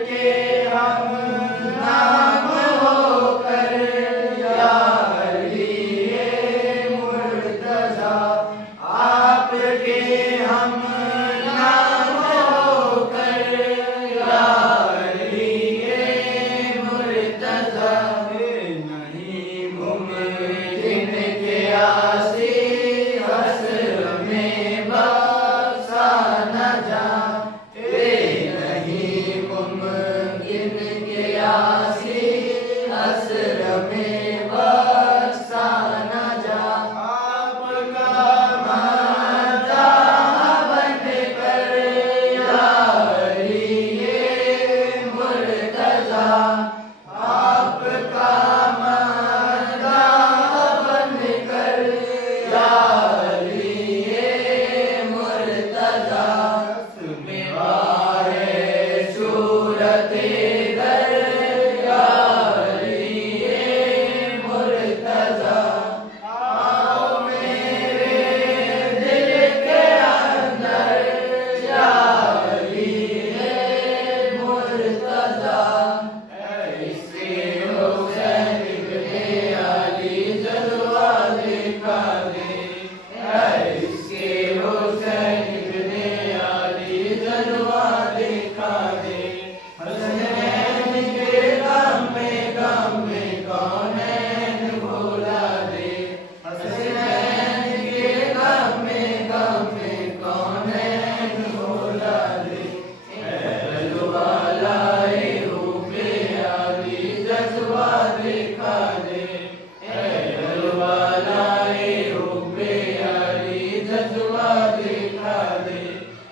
आपके हम नाम होकर या अली मुर्तज़ा, आपके हम नाम होकर या अली मुर्तज़ा। नहीं मुमकिन के आसी हस्र में बख्शा न जा, नहीं मुमकिन के आसी हस्र में बख्शा न जा। आपका माता बनकर या अली मुर्तज़ा, आपका माता बनकर या अली मुर्तज़ा। सुमेवाए सूरत दर या अली मुर्तज़ा, आओ मेरे दिल के अंदर या अली मुर्तज़ा। ऐसे हुसैन इब्ने अली जलवा दिखा दे, ऐसे हुसैन इब्ने अली जलवा दिखा दे। हसनैन के गम में कौनैन भुला दे, हसनैन के गम में कौनैन भुला दे। वालाए रूपे अली जज्बा दिखा दे, वालाए रूपे अली जज्बा दिखा दे।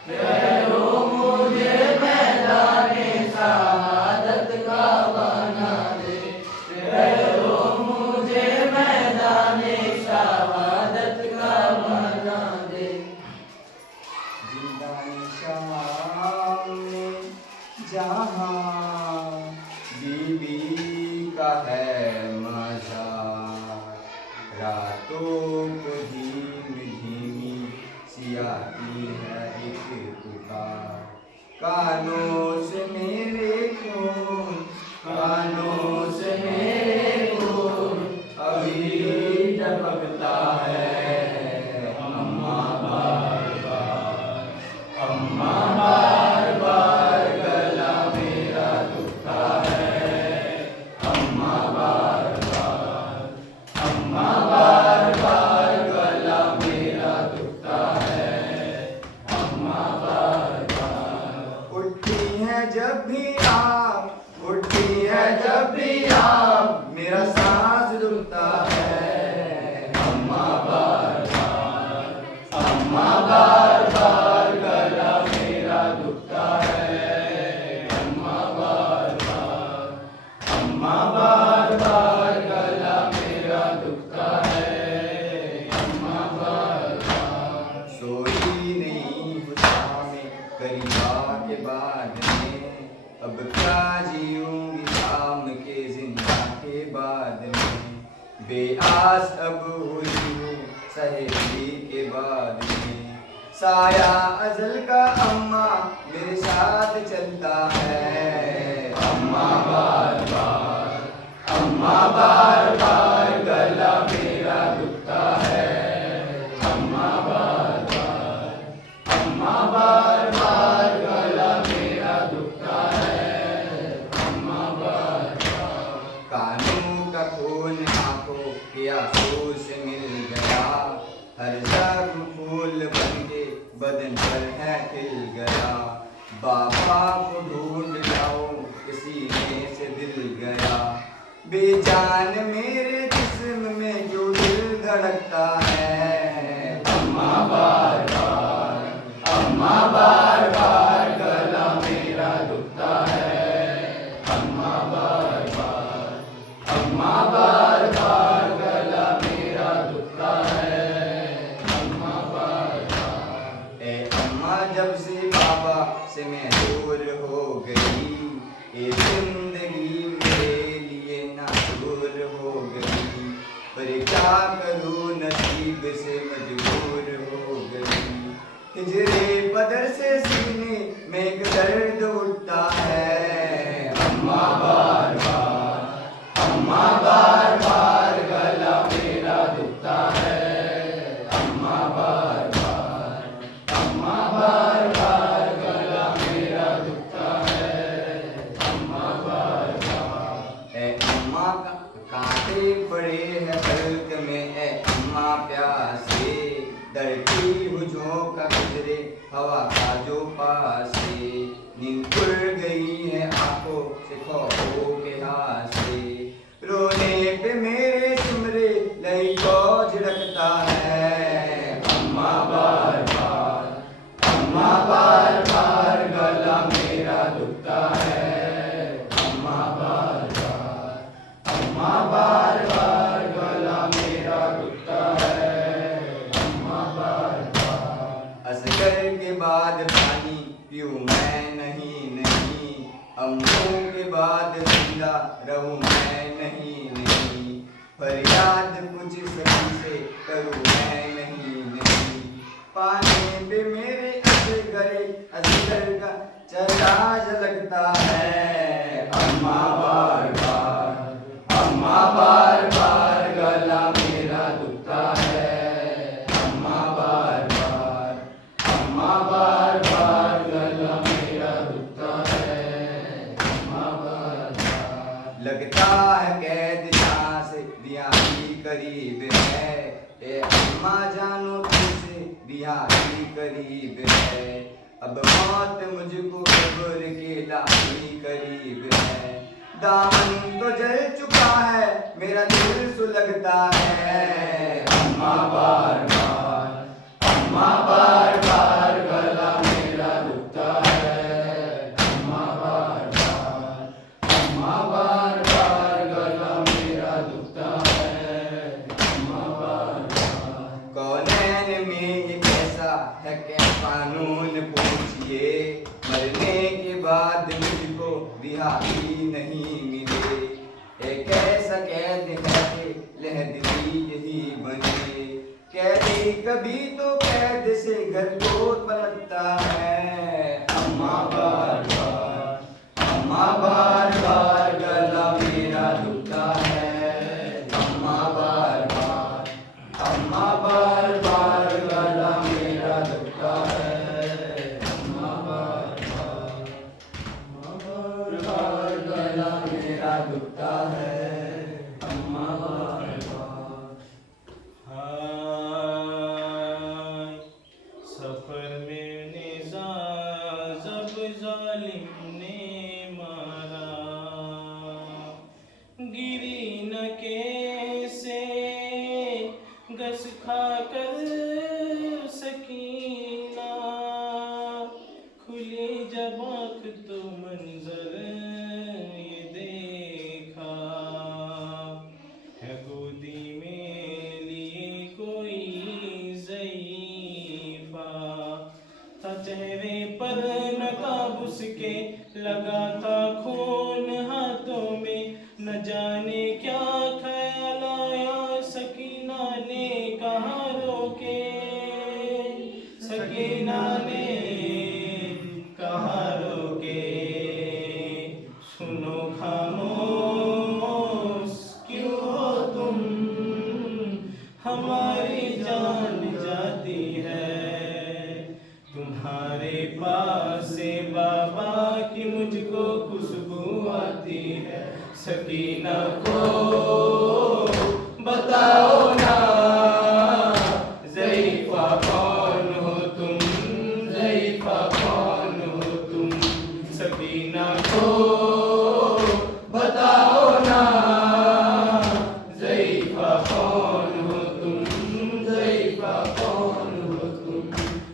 चलो मुझे मैदाने शहादत का बना दे, चलो मुझे मैदाने शहादत का बना दे। जिंदानी शाम में जहाँ बीबी का है मज़ार, रातों को धीमी धीमी सी आती है एक पुकार। कानों से मेरे खून, कानों से मेरे खून अभी टपकता है। अम्मा बार बार, अम्मा बार बार गला मेरा दुखता है। अम्मा बार बार, अम्मा बार बार गला मेरा दुखता है। अम्मा बार बार उठती है जब भी आप, उठती है जब भी आप, मेरा सांस रुकता है। अम्मा बार बार, अम्मा बार बार गला मेरा दुखता है। अम्मा बार बार, अम्मा बार बार गला मेरा दुखता है। अम्मा बार बार सोई नहीं गुस्सा में करीबा के बाद में, अब क्या जीऊंगी शाम के जिंदा के बाद में। बेआस अब हुई हूँ सहेली के बाद में, साया अजल का अम्मा मेरे साथ चलता है। अम्मा बार बार, अम्मा बार बार गला मेरा दुखता है। अम्मा बार बार, अम्मा बार बार गला मेरा दुखता है। अम्मा बार बार कानों का खून आंखों के आंसू से मिल गया, हर जख्म फूल बनके बदन पर है खिल गया। बाबा को ढूंढ लाओ सीने से दिल गया, बेजान मेरे जिस्म में जो दिल धड़कता है। अम्मा बार बार, अम्मा बार बार गला मेरा दुखता है। अम्मा बार बार, अम्मा बार बार गला मेरा दुखता है। अम्मा बार बार ए अम्मा जब से बाबा से मैं दूर हो गई, ये जिंदगी मेरे लिए नासूर हो गई। पर क्या करूँ नसीब से मजबूर हो गई। हिजरे बदर से सीने में एक दर्द उठता है। गई है आंखों से खौफों के हासे। रोने पे मेरे सिमरे लई को झिड़कता है। अम्मा बार बार, अम्मा बार बार गला मेरा दुखता है। अम्मा बार बार, अम्मा बार बार गला मेरा दुखता है। अम्मा बार बार। असगर के बाद पानी पीऊं मैं नहीं नहीं, अम्मों के बाद जिंदा रहूं मैं नहीं नहीं, फरियाद कुछ सही से करूं मैं नहीं नहीं। पानी पे मेरे असगर का चेहरा झलकता है। अम्मा बार बार, अम्मा बार बार गला मेरा दुखता है। अम्मा बार बार, अम्मा बार बार गला मेरा दुखता है। अम्मा बार बार। लगता है कैद जहाँ से रिहाई करीब है। ए अम्मा जानो तुझसे रिहाई करीब है। अब मौत मुझको कब्र के लाही करीब है। दामन तो जल चुका है, मेरा दिल सुलगता है। अम्मा बार बार, अम्मा बार बार गला मेरा दुखता है। अम्मा बार बार, अम्मा बार बार गला मेरा दुखता है। अम्मा बार बार। कौनैन में एक ऐसा है क्या कानून पूछिए, मरने के बाद मुझको रिहाई नहीं मिले। एक ऐसा कैद है कि लहदली यही बने। कैदी कभी तो कैद से घर को पलटता है। अम्मा बार बार, अम्मा बार बार गला मेरा दुखता है। अम्मा बार बार, अम्मा बार बार गला मेरा दुखता है। अम्मा बार बार, अम्मा बार बार गला मेरा दुखता है। अम्मा बार बार। हाय सफर में जब जालिम ने मारा, गिरी न कैसे घस खाकर सकीना। खुली जब आँख तो मंजर ये देखा, है गोदी में लिए कोई ज़ईफ़ा। था चेहरे पर नकाब उसके, लगा था खून हाथों में। न जाने क्या ख्याल आया, सकीना ने कहा रोके। सकीना ने कहा रोके, सुनो खामोश क्यों हो तुम, हमारी जान जाती है। तुम्हारे पास से बाबा की मुझको खुशबू आती है। सकीना को बताओ ना, ज़ईफ़ा कौन हो तुम, ज़ईफ़ा कौन हो तुम। सकीना को बताओ ना, ज़ईफ़ा कौन हो तुम, ज़ईफ़ा कौन हो तुम।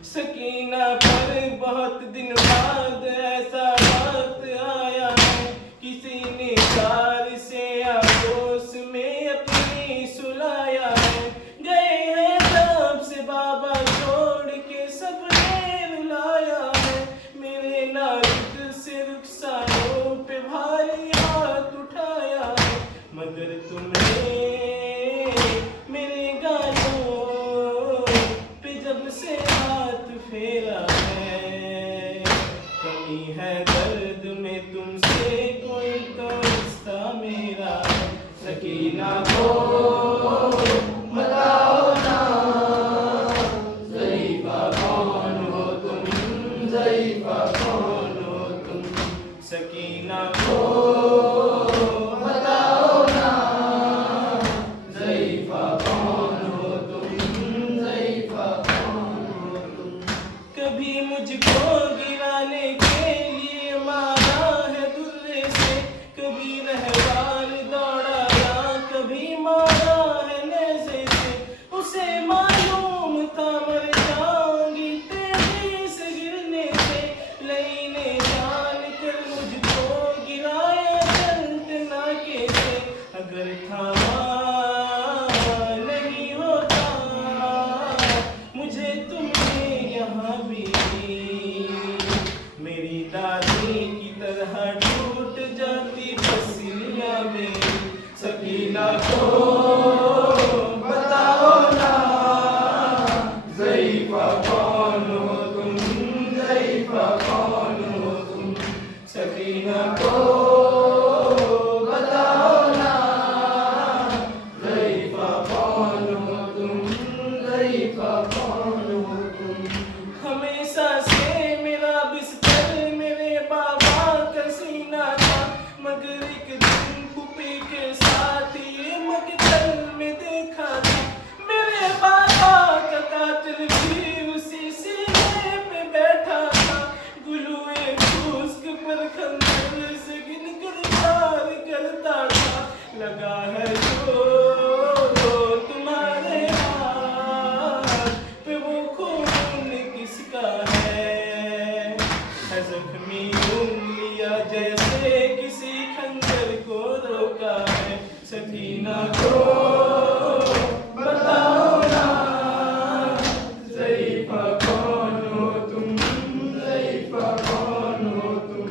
सकीना पर बहुत दिन बाद ऐसा वक्त आया है, किसी ने प्यार से आगोश में अपनी सुलाया है। गए हैं तब से बाबा छोड़ के सबने रुलाया है। मेरे नाजुक से रुखसारों पे भारी हाथ उठाया है, मगर तुमने मेरे गालों पे जब से हाथ फेरा है। कमी है दर्द में तुमसे, कोई तो रिश्ता मेरा है। सकीना को बताओ ना, ज़ईफ़ा कौन हो तुम, ज़ईफ़ा कौन हो तुम। सकीना को बताओ ना, ज़ईफ़ा कौन हो तुम, ज़ईफ़ा कौन हो तुम। कभी मुझको गिराने के लिए मारा सकीना को बताओ ना, ज़ईफ़ा कौन हो तुम, ज़ईफ़ा कौन हो तुम, सकीना को बताओ ना, ज़ईफ़ा कौन हो तुम, ज़ईफ़ा कौन हो तुम। हमेशा से मेरा बिस्तर मेरे बाबा का सीना था, मगर एक दिन पुपी के साथ ये मकतल में देखा था। मेरे बाबा का कातिल भी उसी सीने पे बैठा था, गुलूए खुश्क पर खंजर से गिन कर वार करता था। लगा है जो तुम्हारे हाथ पे वो खून किसका है जख्मी उंगलियां जैसे किसी खंजर को रोका है। सकीना को बताओ ना, ज़ईफ़ा कौन हो तुम, ज़ईफ़ा कौन हो तुम,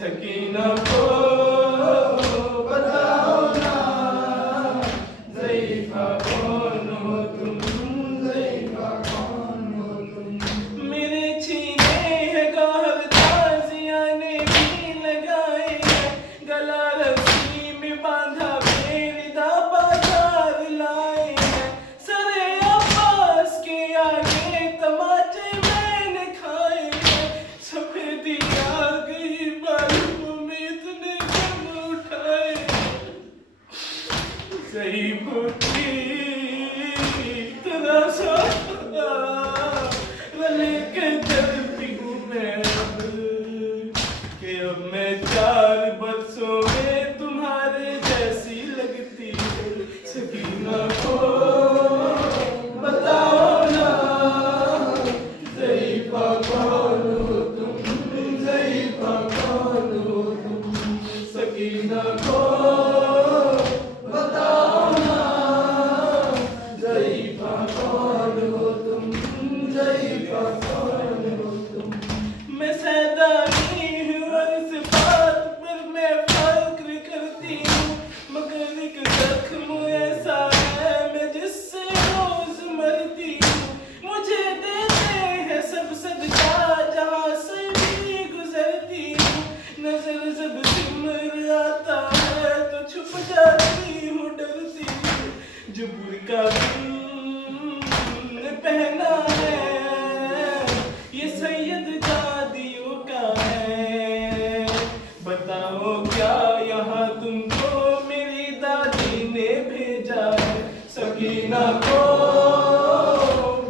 सकीना को बताओ ना, ज़ईफ़ा कौन हो तुम, ज़ईफ़ा कौन हो तुम। मेरे छीने है गौहर ताज़ियाँ ने भी लगाए हैं, गला रस्सी में बांधा बेरिदा बाजार लाए हैं। सरे अब्बास के आगे तमाचे मैंने खाए हैं, सफेदी आ गई बालों में इतने गम उठाए। सही भूती तेरा सा लेके चलती हूँ मैं अब, कि अब मैं 4 बरसों में तुम्हारे जैसी लगती है। सकीना को बताओ ना, ज़ईफ़ा कौन हो तुम, ज़ईफ़ा कौन हो तुम, सकीना को बताओ ना, ज़ईफ़ा कौन हो तुम, ज़ईफ़ा कौन हो तुम। मैं सैदानी हूँ और इस बात पर मैं फ़ख्र करती हूँ, मगर एक ज़ख्म ऐसा है मैं जिससे रोज़ मरती हूँ। मुझे देते हैं सब सदका जहाँ से भी गुजरती हूँ, नज़र जब सिमर आता है तो छुप जाती हूँ डरती हूँ। जो बुर्का तुमने पहना है ये सैयद जादियों का है। बताओ क्या यहाँ तुमको मेरी दादी ने भेजा है। सकीना को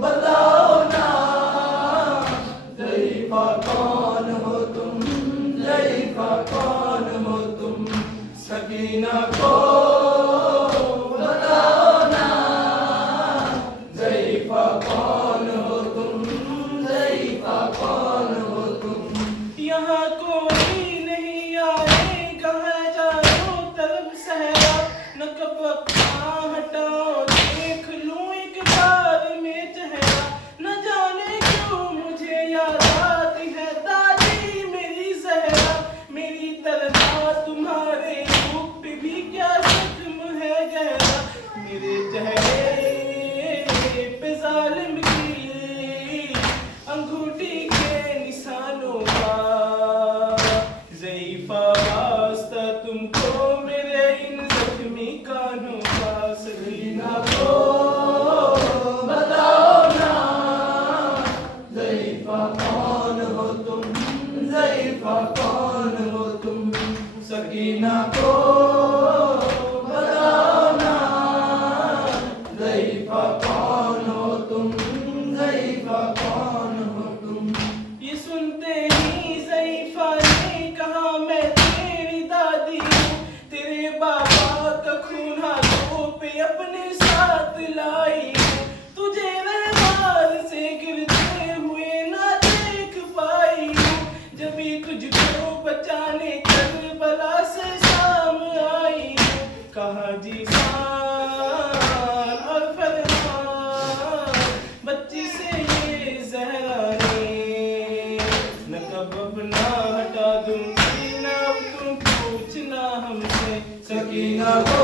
बताओ ना, ज़ईफ़ा कौन हो तुम, ज़ईफ़ा कौन हो तुम, सकीना को बताओ ना, ज़ईफ़ा कौन हो तुम, ज़ईफ़ा कौन हो तुम। यहाँ कोई नहीं आएगा है चारों तरफ सहरा, न कब हटाओ देख लूं एक बार में चेहरा। न जाने क्यों मुझे याद आती है दादी मेरी ज़हरा, मेरी तरह तुम्हारे रूप पे भी क्या ज़ख्म है गहरा। मेरे चेहरे पे ज़ालिम की अंगूठी के निशानों का, ज़ईफ़ा वास्ता तुमको मेरे इन ज़ख्मी कानों का। सकीना को बताओ ना, ज़ईफ़ा कौन हो तुम, ज़ईफ़ा कौन हो तुम, सकीना को बताओ ना, ज़ईफ़ा कौन हो तुम, ज़ईफ़ा कौन हो तुम। ये सुनते ही ज़ईफ़ा ने कहा मैं तेरी दादी हूँ, तेरे बाबा का खून हाथों पे अपने साथ लाई हूँ। तुझे रहमान से गिरते हुए ना देख पाई हूँ, जब भी तुझको बचाने करबला से शाम आई हूँ। कहा जीशान और फरमान बच्ची से ये ज़हरा ने, न कब अपना हटा दूंगी ना अब तुम पूछना हमसे। सकीना को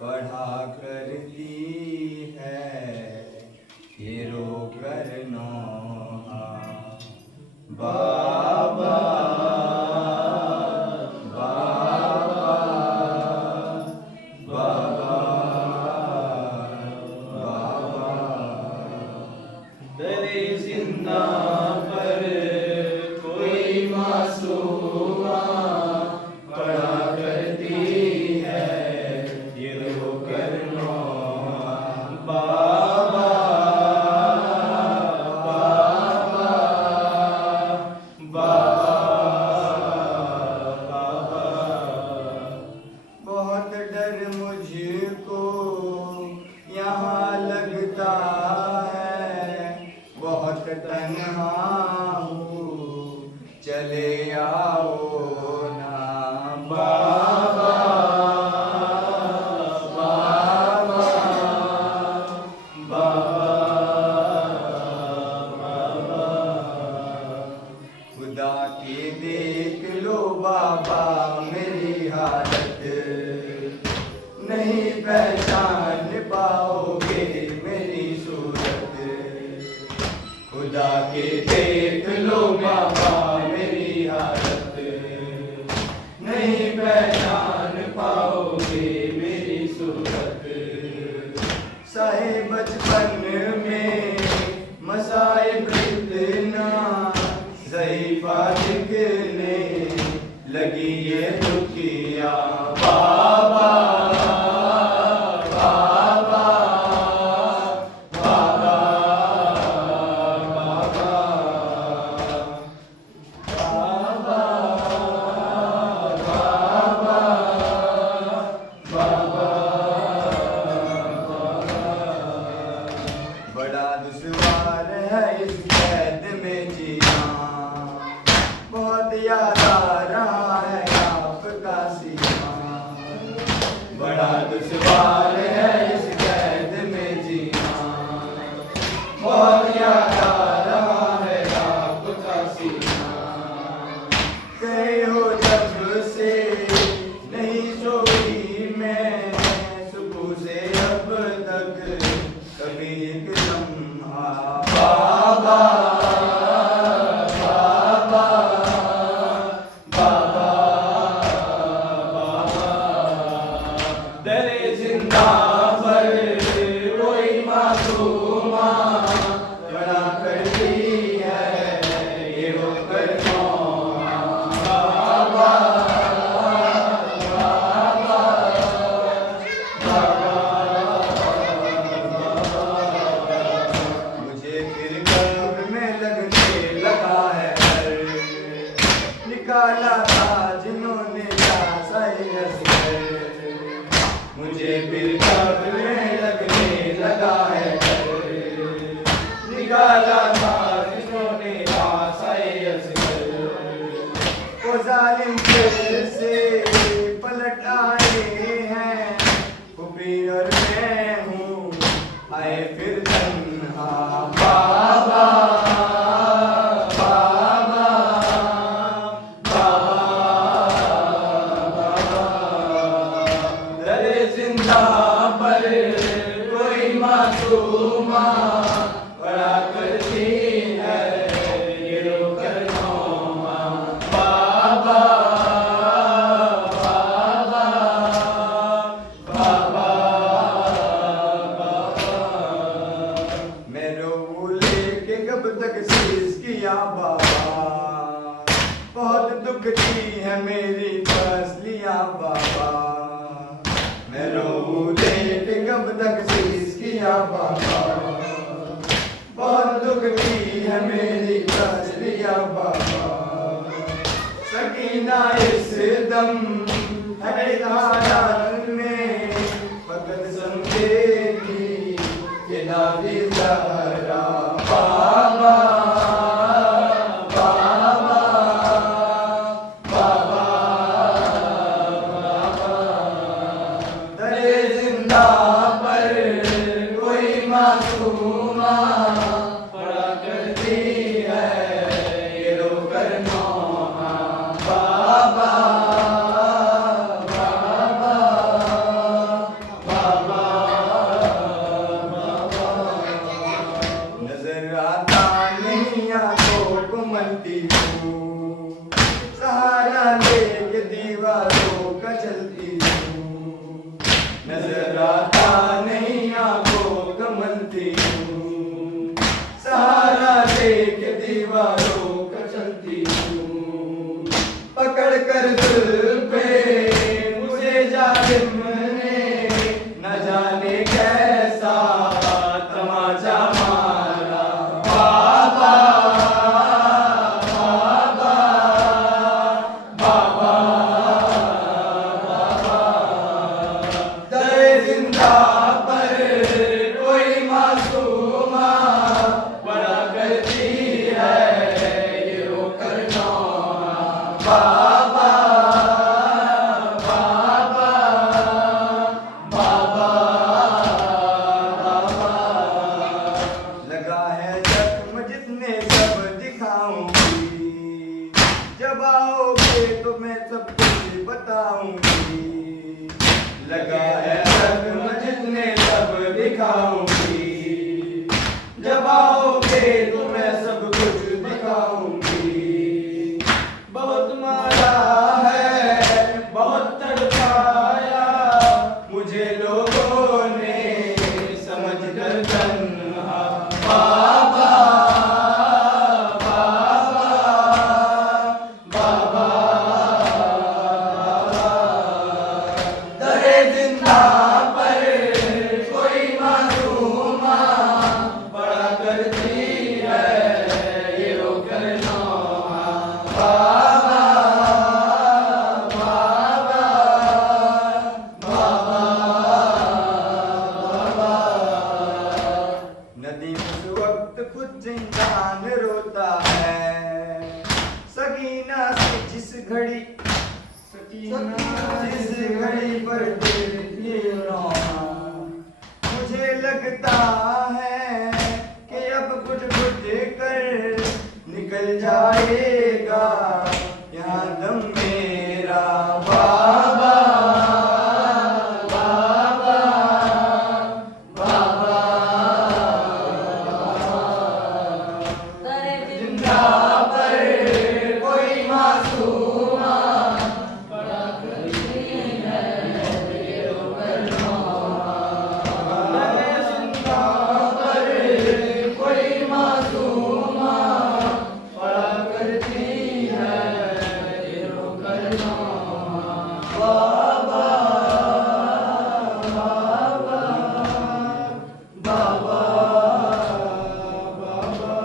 पढ़ा करती है ये रो कर नौहा। बाबा बाबा बाबा बाबा। दरे जिंदा पर कोई मासूमा पढ़ा करती है ये रो कर नौहा। बाबा बाबा बाबा बाबा। बहुत डर मुझको यहाँ लगता है, बहुत तन्हा हूँ चले आओ ना। बाबा बाबा बाबा। खुदा की देख लो बाबा मेरी हालत, नहीं पहचान पाओगे मेरी सूरत। खुदा के देख लो बाबा मेरी हालत, नहीं पहचान पाओगे मेरी सूरत। साए बचपन में मसाइब इतना ज़ईफ़ा दिखने लगी ये दुखिया। बाबा बाबा बाबा बाबा बाबा बाबा बाबा। बड़ा दुश्वार है इस कैद में जीना, बहुत याद आ रहा है आपका सीना। बड़ा दुश्वार है इस कैद में जीना, बहुत याद आ रहा है आपका सीना। गए हो जब से नहीं सोई मैं सुबह से अब तक कभी एक लम्हा। बाबा बाबा बाबा बाबा। दरे जिंदा पर कोई मासूमा बड़ा करती है ये रो कर नौहा। बाबा बाबा बाबा। मुझे फिर कब्र में लगने लगा है डर, निकाला था जिन्होंने मुझे फिर कब्र में लगने लगा है डर, निकाला था जिन्होंने वो जालिम फिर से पलट आए हैं, फुफी और मैं हूँ आए फिर तन्हा। बाबा बाबा बाबा बाबा। दरे जिंदा पर कोई मासूमा पढ़ा करती है ये रो कर नौहा। बाबा बाबा बाबा बाबा। मैं रो लेके कब तक शीश किया बाबा, बहुत दुख दी है मेरी फसलियाँ बाबा। मैं रो लेके कब तक शीश किया बाबा, बहुत दुख दी है मेरी फसलियाँ बाबा। सकीना इस दम है हालत में फकत समझेगी ये दादी ज़हरा। बाबा बाबा बाबा बाबा। दरे जिंदा पर कोई मासूमा पढ़ा करती है ये रो कर नौहा। बाबा बाबा बाबा तन्हा। बाबा दरे जिंदा पर कोई मासूमा पड़ा करती है ये रोकर नौहा। बाबा बाबा बाबा नदी उस वक्त खुद जिंदान रोता है, सकीना से जिस घड़ी जिस घड़ी पर दिल ये रोना। मुझे लगता है कि अब घुट घुट कर निकल जाएगा यहाँ दम मेरा। बाबा बाबा बाबा जिंदा पर कोई मासूमा पड़ा करती है ये रोकर नौहा। दरे जिंदा पर कोई मासूमा पड़ा करती है ये रोकर नौहा। बाबा बाबा बाबा बाबा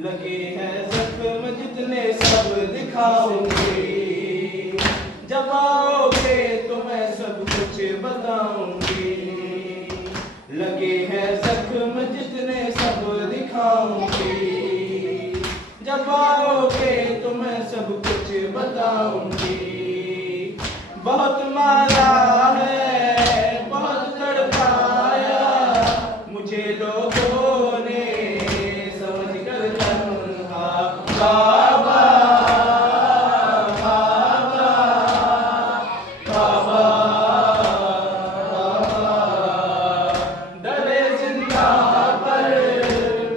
लगे हैं जख्म जितने सब दिखाऊंगी, जब आओगे तो मैं सब कुछ बताऊंगी। लगे हैं जख्म जितने सब दिखाऊंगी, जब आओगे तो मैं सब कुछ बताऊंगी। बहुत मारा है बहुत तड़पाया मुझे लोगों ने समझ कर तन्हा। बाबा बाबा बाबा डरे जिंदा पर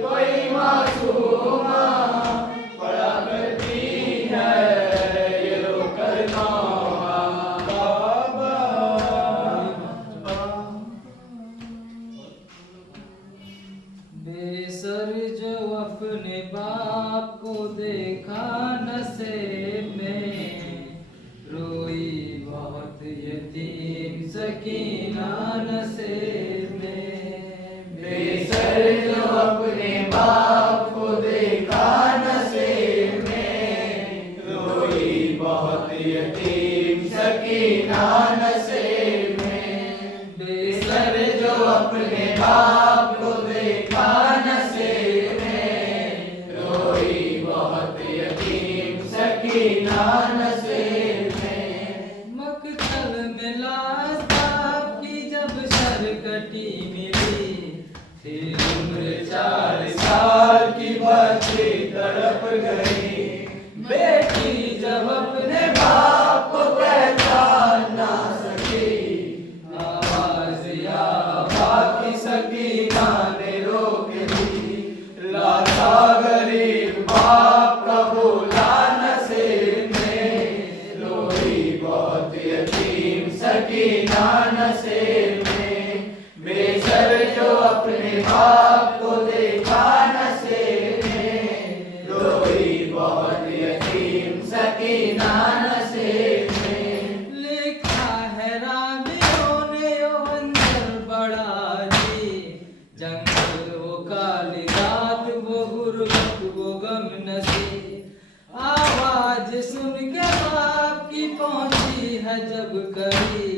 कोई मासूमा पड़ा करती है ये रोकर नौहा। बाबा बेसर जो अपने बाप को देखा नशे में, रोई बहुत यतीम सकीना नशे में। बेसर जो अपने बाप को देखा नशे में, रोई बहुत यतीम सकीना नशे में। बेसर जो अपने बाप को देखा नशे में, रोई बहुत यतीम सकीना नशे में। मकतल में लाश बाप की जब शरकटी मिली, थी उम्र 4 साल की बच्ची तड़प गई। बेटी जब अपने बाप को पहचान ना सकी, आवाज या बाकी सकीना ने रोक ली। लाता गरीब बाप का बोला नशे में, रोई बहुत यतीम सकीना नशे में। बेसर जो अपने बाप को देखा नशे में, रोई बहुत यतीम सकीना नशे में। लिखा है रामियों ने ओ अंदर बड़ा जी, जंगल वो काली रात वो गुर्बत वो गम नशी। आवाज सुन के बाप की पहुंची है जब कभी,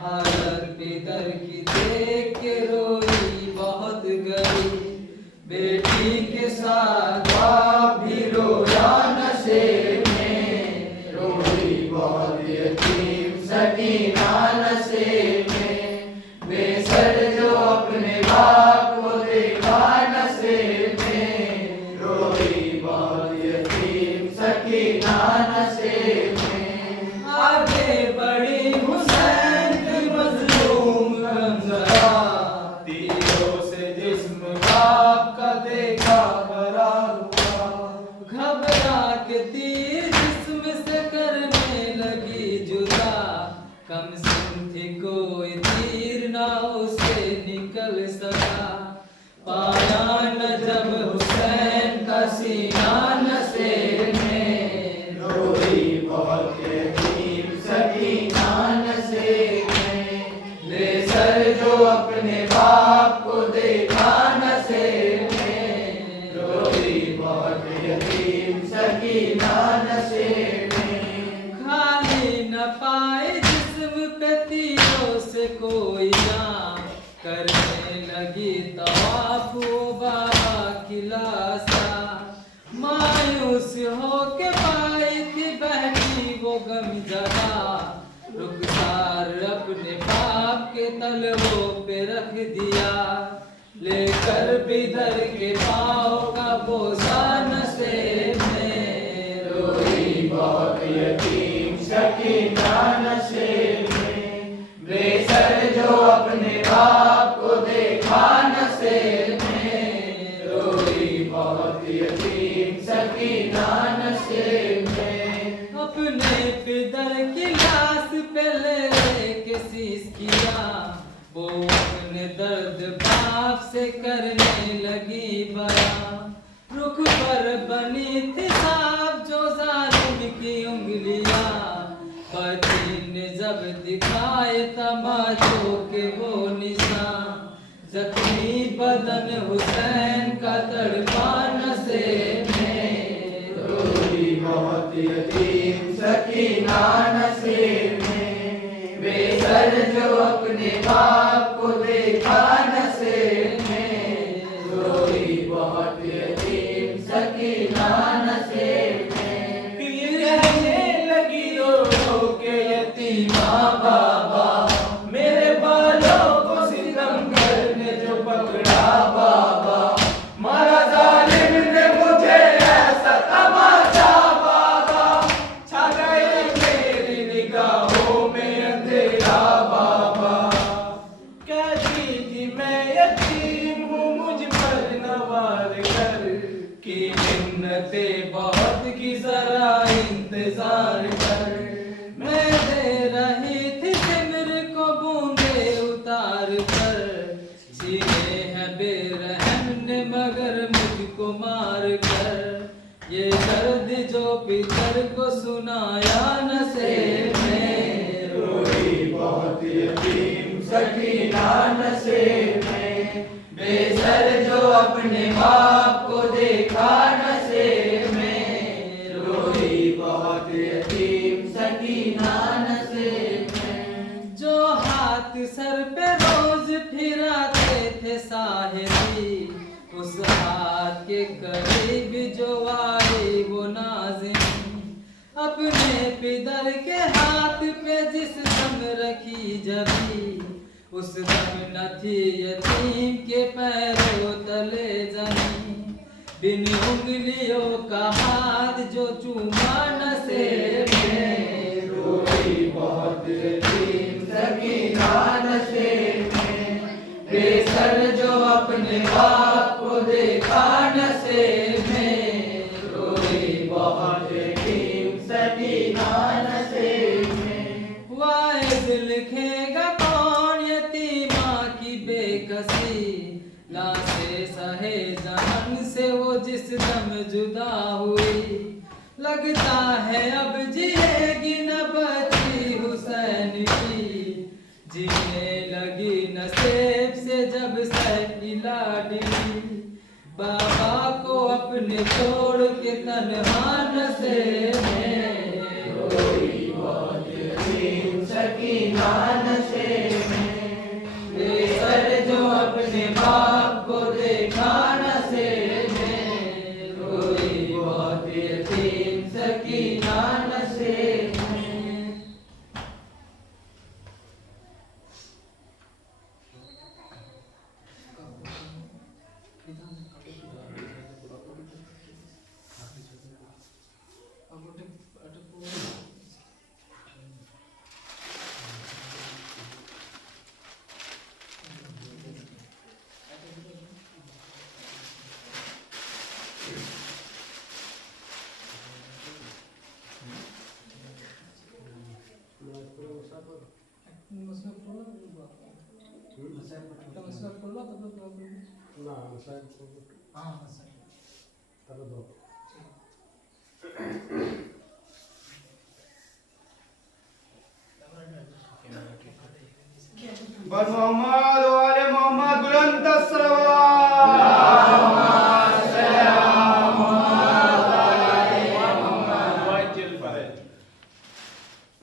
हालत बेदर की देख के रोई बहुत गई। बेटी के साथ बाप भी रोया नशे में, रोई बहुत यतीम सकीना नशे में। बेसर जो अपने बाप को देखा नशे में, रोई बहुत यतीम सकीना नशे में। आगे बढ़ी हुसैन की मजलूम गंजरा, तीरों से जिस्म बाप का देखा भरा हुआ। घबरा के तीर जिस्म से करने लगी जुदा, कम सिन थी कोई तीर ना उसे निकल कल सदा। पाया न जब हुसैन का सीना नशे में, रोई बहुत यतीम सकीना नशे में। बेसर जो अपने बाप को देखा नशे में, रोई बहुत यतीम सकीना नशे में। खाली न पाए जिस्म पे तीरों से कोई जान, करने लगी तवाफ वो बाबा की लाशा। मायूस हो के पाई थी बहती वो गम जदा, रुखसार अपने बाप के तलवों पे रख दिया। लेकर बिदर के पाँव का बोझा नशे में, रोई बहुत यतीम सकीना नशे में। बेसर जो अपने बाप को देखा नशे में, रोई बहुत यतीम सकीना नशे में। अपने पितर की लाश पे ले के शीश किया, वो अपने दर्द बाप से करने लगी बयां। रुख पर बनी थी साफ जो जालिम की उंगलियां, पति ने जब दिखाए तमाचों के वो निशान। जख्मी बदन हुसैन का तड़पा नशे में, रोई बहुत यतीम सकीना नशे में। बेसर जो अपने बाप को देखा नशे में, रोई बहुत यतीम सकीना नशे में। फिर कहने लगी रो रो के यतीमा बाबा, मेरे बालों को सितम करने जो पकड़ा बाबा। मारा जालिम ने मुझे ऐसा तमाचा बाबा, छा गए मेरी निगाहों में अंधेरा बाबा। कहती थी मैं यतीम हूँ मुझ पर नवार कर, की मिन्नते बहुत की जरा इंतजार कर। मैं दे रही थी सिमर को बूंदे उतार कर, सीने हैं बेरहम ने मगर मुझको मार कर। ये दर्द जो पितर को सुनाया नशे में, रोई बहुत यतीम सकीना नशे में। बेसर जो अपने बाप को देखा नशे में, रोई बहुत यतीम सकीना नशे में। जो हाथ सर पे रोज फिराते थे साहिबी, उस हाथ के करीब जो आई वो नाज़िम। अपने पितर के हाथ पे जिस दम रखी जबी, उस दम न थी यतीम के पैरों तले जमीन। बिन उंगलियों का हाथ जो चूमा नशे में, रोई बहुत यतीम सकीना नशे में। बेसर जो अपने बाप को देखा नशे में, रोई बहुत यतीम सकीना नशे में। वाइज लिखेगा कौन यतीमा की बेकसी, लाशे सहे जहन से वो जिस दम जुदा हुई। लगता है अब जिएगी न बची हुसैन की, जीने लगी नसेब से जब सैला डली। बाबा को अपने छोड़ के तन्हा नशे में, रोई बहुत यतीम सकीना नशे में। बेसर जो अपने बाप को देखा नशे में, रोई बहुत यतीम सकीना नशे में। नमस्कार করলো তারপর দোয়া করবে। না সাহেব করবো। হ্যাঁ স্যার তাহলে দাও। बर मोहम्मद वाले मोहम्मद बुलंद सलवात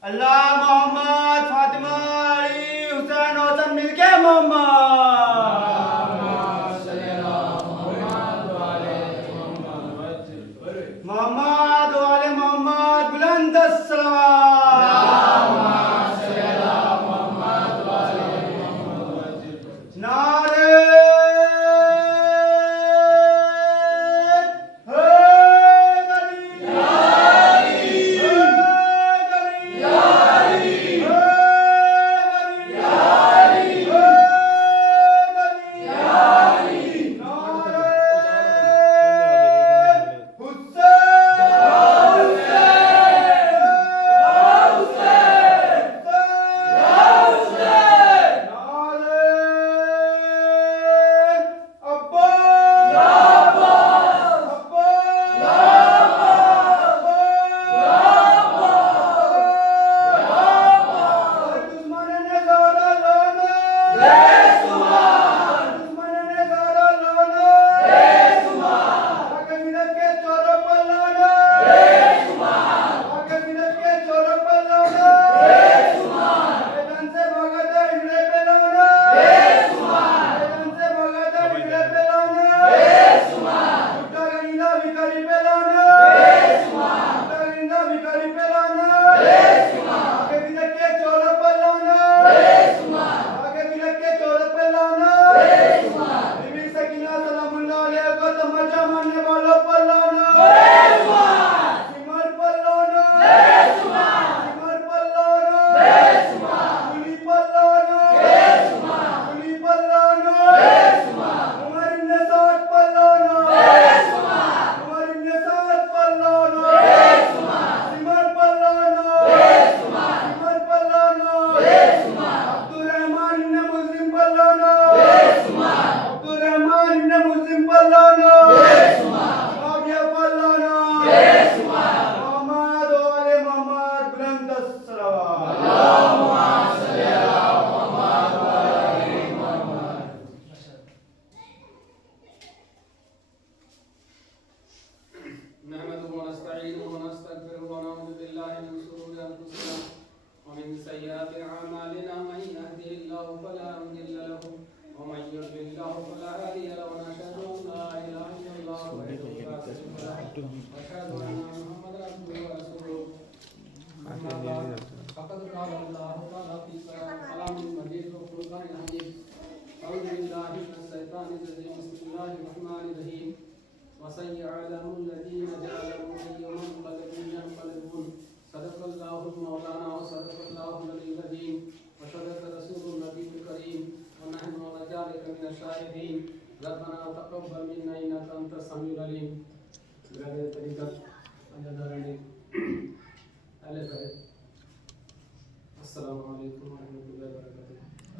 अल्लाह मोहम्मद फातिमा अली हुसैन हसन मिलके मोहम्मद वाले मोहम्मद बुलंद नारे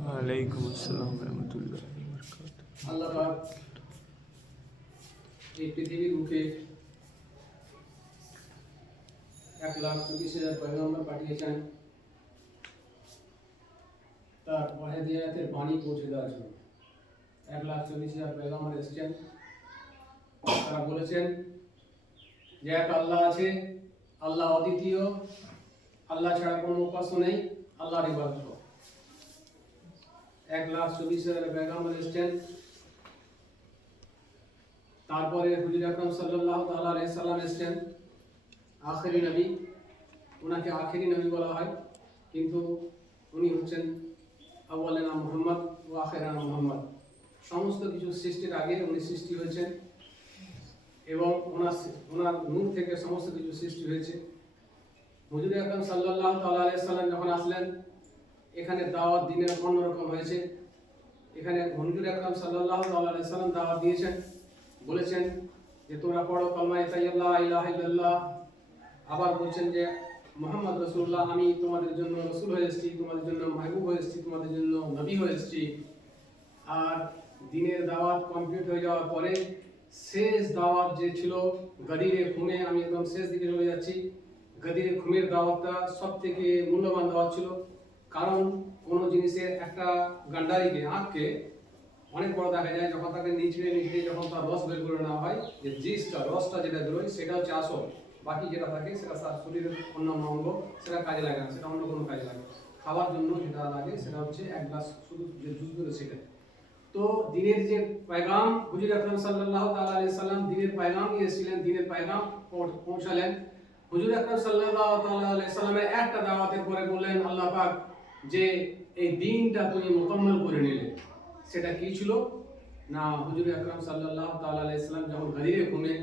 वालेकुम अस्सलाम रहमतुल्लाहि व बरकातुहू। আল্লাহ পাক এই পৃথিবীর বুকে 1,24,000 পয়গম্বর পাঠিয়েছেন তার ওয়াহিদিয়াতের বাণী পৌঁছে দেওয়ার জন্য। 1,24,000 পয়গম্বর এসেছেন, তারা বলেছেন যে এক আল্লাহ আছে, আল্লাহ অদ্বিতীয়, আল্লাহ ছাড়া কোনো উপাস্য নেই, আল্লাহর ইবাদত করো। 1,24,000 পয়গম্বর এসেছেন। তারপরে হুজুর আকরাম সাল্লাল্লাহু তাআলা আলাইহি সাল্লাম এসেছেন, আখেরি নবী। ওনাকে আখেরি নবী বলা হয়, কিন্তু উনি হচ্ছেন আউয়ালে নাম মুহাম্মদ ও আখেরি নাম মুহাম্মদ। সমস্ত কিছু সৃষ্টির আগে উনি সৃষ্টি হয়েছেন এবং ওনার নূর থেকে সমস্ত কিছু সৃষ্টি হয়েছে। হুজুর আকরাম সাল্লাল্লাহু তাআলা আলাইহি সাল্লাম যখন আসলেন, এখানে দাওয়াত দিনের অন্যরকম হয়েছে। এখানে হুজুর আকরাম সাল্লাল্লাহু তাআলা আলাইহি সাল্লাম দাওয়াত দিয়েছেন, বলেছেন যে তোমরা পড়ো কালমা লা ইলাহা ইল্লাল্লাহ। আবার বলছেন যে মুহাম্মদ রাসূলুল্লাহ, আমি তোমাদের জন্য রাসূল হয়ে এসেছি, তোমাদের জন্য মাহবুব হয়ে এসেছি, তোমাদের জন্য নবী হয়ে এসেছি। আর দিনের দাওয়াত কমপ্লিট হয়ে যাওয়ার পরে শেষ দাওয়াত যে ছিল গদিরে খুমে, আমি একদম শেষ দিকে চলে যাচ্ছি। গদিরে খুমের দাওয়াতটা সব থেকে মূল্যবান দাওয়াত ছিল, কারণ কোনো জিনিসের একটা গান্ডারিকে আঁককে অনেক বড় দেখা যায়, যখন তাকে নিচড়ে নিচড়ে যখন তার রস বের করে নেওয়া হয়, যে রসটা যেটা বেরোয় সেটা হচ্ছে আসল, বাকি যেটা থাকে সেটা তার শরীরের অন্যান্য অঙ্গ সেটা কাজে লাগে না, সেটা অন্য কোনো কাজে লাগে। খাবার জন্য যেটা লাগে সেটা হচ্ছে এক গ্লাস শুধু যে জুস বেরোয় সেটা। তো দিনের যে पैगाम হুজুর আকরাম সাল্লাল্লাহু তাআলা আলাইহি সাল্লাম দিনের पैगाम নিয়ে এসেছিলেন, দিনের पैगाम পৌঁছালেন। হুজুর আকরাম সাল্লাল্লাহু তাআলা আলাইহি সাল্লামের একটা দাওয়াতের পরে বললেন আল্লাহ পাক যে এই দিনটা তুমি মুকম্মল করে নিলে। সেটা কি ছিল না, হুজুর আকরাম সাল্লাল্লাহু তাআলা আলাইহি সাল্লাম যখন গদিরে খুমে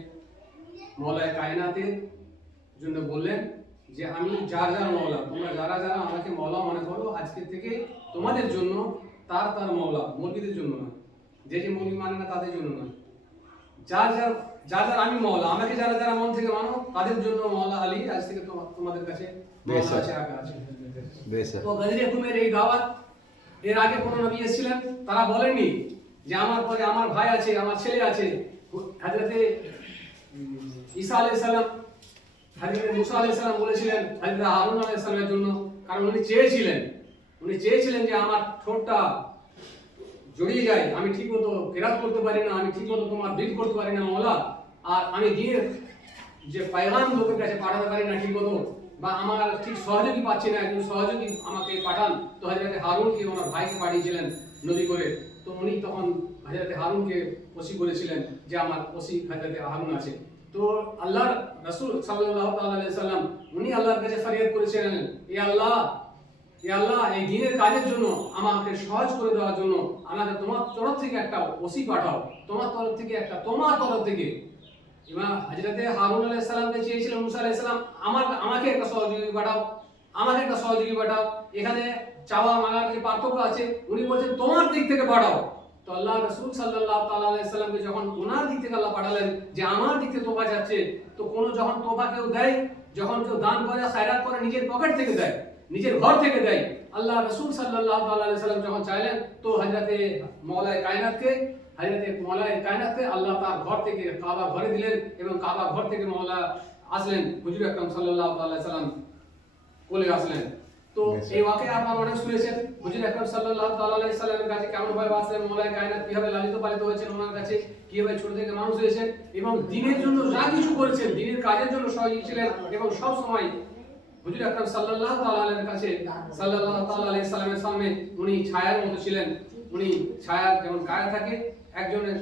মওলায়ে কায়নাতের জন্য বললেন যে আমি যার যার মওলা, তোমরা যারা যারা আমাকে মওলা মনে করো আজকে থেকে তোমাদের জন্য তার তার মওলা, মৌলবীদের জন্য না, যে যে মৌলবী মানে না তাদের জন্য না, যার যার যার যার আমি মওলা, আমাকে যারা যারা মন থেকে মানো তাদের জন্য মওলা আলী আজ থেকে তোমাদের কাছে মওলা আছে, রাখা আছে। তো গদিরে খুমের এই দাওয়াত এর আগে কোন নবী এসেছিলেন তারা বলেননি যে আমার পরে আমার ভাই আছে, আমার ছেলে আছে। হযরতে ঈসা আলাইহিস সালাম, হযরতে মুসা আলাইহিস সালাম বলেছিলেন হযরতে হারুন আলাইহিস সালামের জন্য, কারণ উনি চেয়েছিলেন যে আমার ঠোঁটটা জড়িয়ে যায়, আমি ঠিকমতো কেরাত করতে পারি না, আমি ঠিকমতো তোমার বিল করতে পারি না মওলা, আর আমি দিনের যে पैगाम লোকের কাছে পাঠাতে পারি না ঠিকমতো, বা আমার ঠিক সহযোগী পাচ্ছি না, একজন সহযোগী আমাকে পাঠান। তো হযরতে হারুনকে ওনার ভাইকে পাঠিয়েছিলেন নবী করে। তো উনি তখন হযরতে হারুনকে ওসি করেছিলেন যে আমার ওসি হযরতে হারুন আছে। তো আল্লাহর রাসূল সাল্লাল্লাহু তাআলা আলাইহি সাল্লাম উনি আল্লাহর কাছে ফরিয়াদ করেছিলেন, হে আল্লাহ এই দিনের কাজের জন্য আমাকে সহজ করে দেওয়ার জন্য আমাকে তোমার তরফ থেকে একটা ওসি পাঠাও, তোমার তরফ থেকে। ইমাম হযরতে হারুন আলাইহিস সালামকে চেয়েছিলেন মুসা আলাইহিস সালাম আমাকে একটা সহযোগী পাঠাও, এখানে চাওয়া মাগার যে পার্থক্য আছে, উনি বলছেন তোমার দিক থেকে পাঠাও। তো আল্লাহ রাসূল সাল্লাল্লাহু তাআলা আলাইহি সাল্লামকে যখন ওনার দিক থেকে আল্লাহ পাঠালেন যে আমার দিক থেকে তোবা যাচ্ছে, তো কোন যখন তোবা কেউ দেয়, যখন কেউ দান করে খায়রাত করে নিজের পকেট থেকে দেয়, নিজের ঘর থেকে দেয়, আল্লাহ রাসূল সাল্লাল্লাহু তাআলা আলাইহি সাল্লাম যখন চাইলেন তো হযরতে মওলায়ে কায়নাতকে আল্লাহ তার ঘর থেকে কাবা ঘরে দিলেন, এবং কাবা ঘর থেকে মওলা আসলেন, হুজুর আকরাম সাল্লাল্লাহু তাআলা আলাইহি সাল্লাম কোলে আসলেন। তো এই ওয়াকিয়া আপনারা অনেক শুনেছেন, হুজুর আকরাম সাল্লাল্লাহু তাআলা আলাইহি সাল্লামের কাছে কেমন ভাবে আসলেন, মওলায়ে কায়নাত কিভাবে লালিত পালিত হয়েছেন ওনার কাছে, কিভাবে ছোট থেকে মানুষ হয়েছেন, এবং দিনের জন্য যা কিছু করেছেন, দিনের কাজের জন্য সহযোগী ছিলেন, এবং সব সময় হুজুর আকরাম সাল্লাল্লাহু তাআলা আলাইহির কাছে সাল্লাল্লাহু তাআলা আলাইহি সাল্লামের সামনে উনি ছায়ার মতো ছিলেন। উনি ছায়া যেমন গায়ে থাকে, একজনের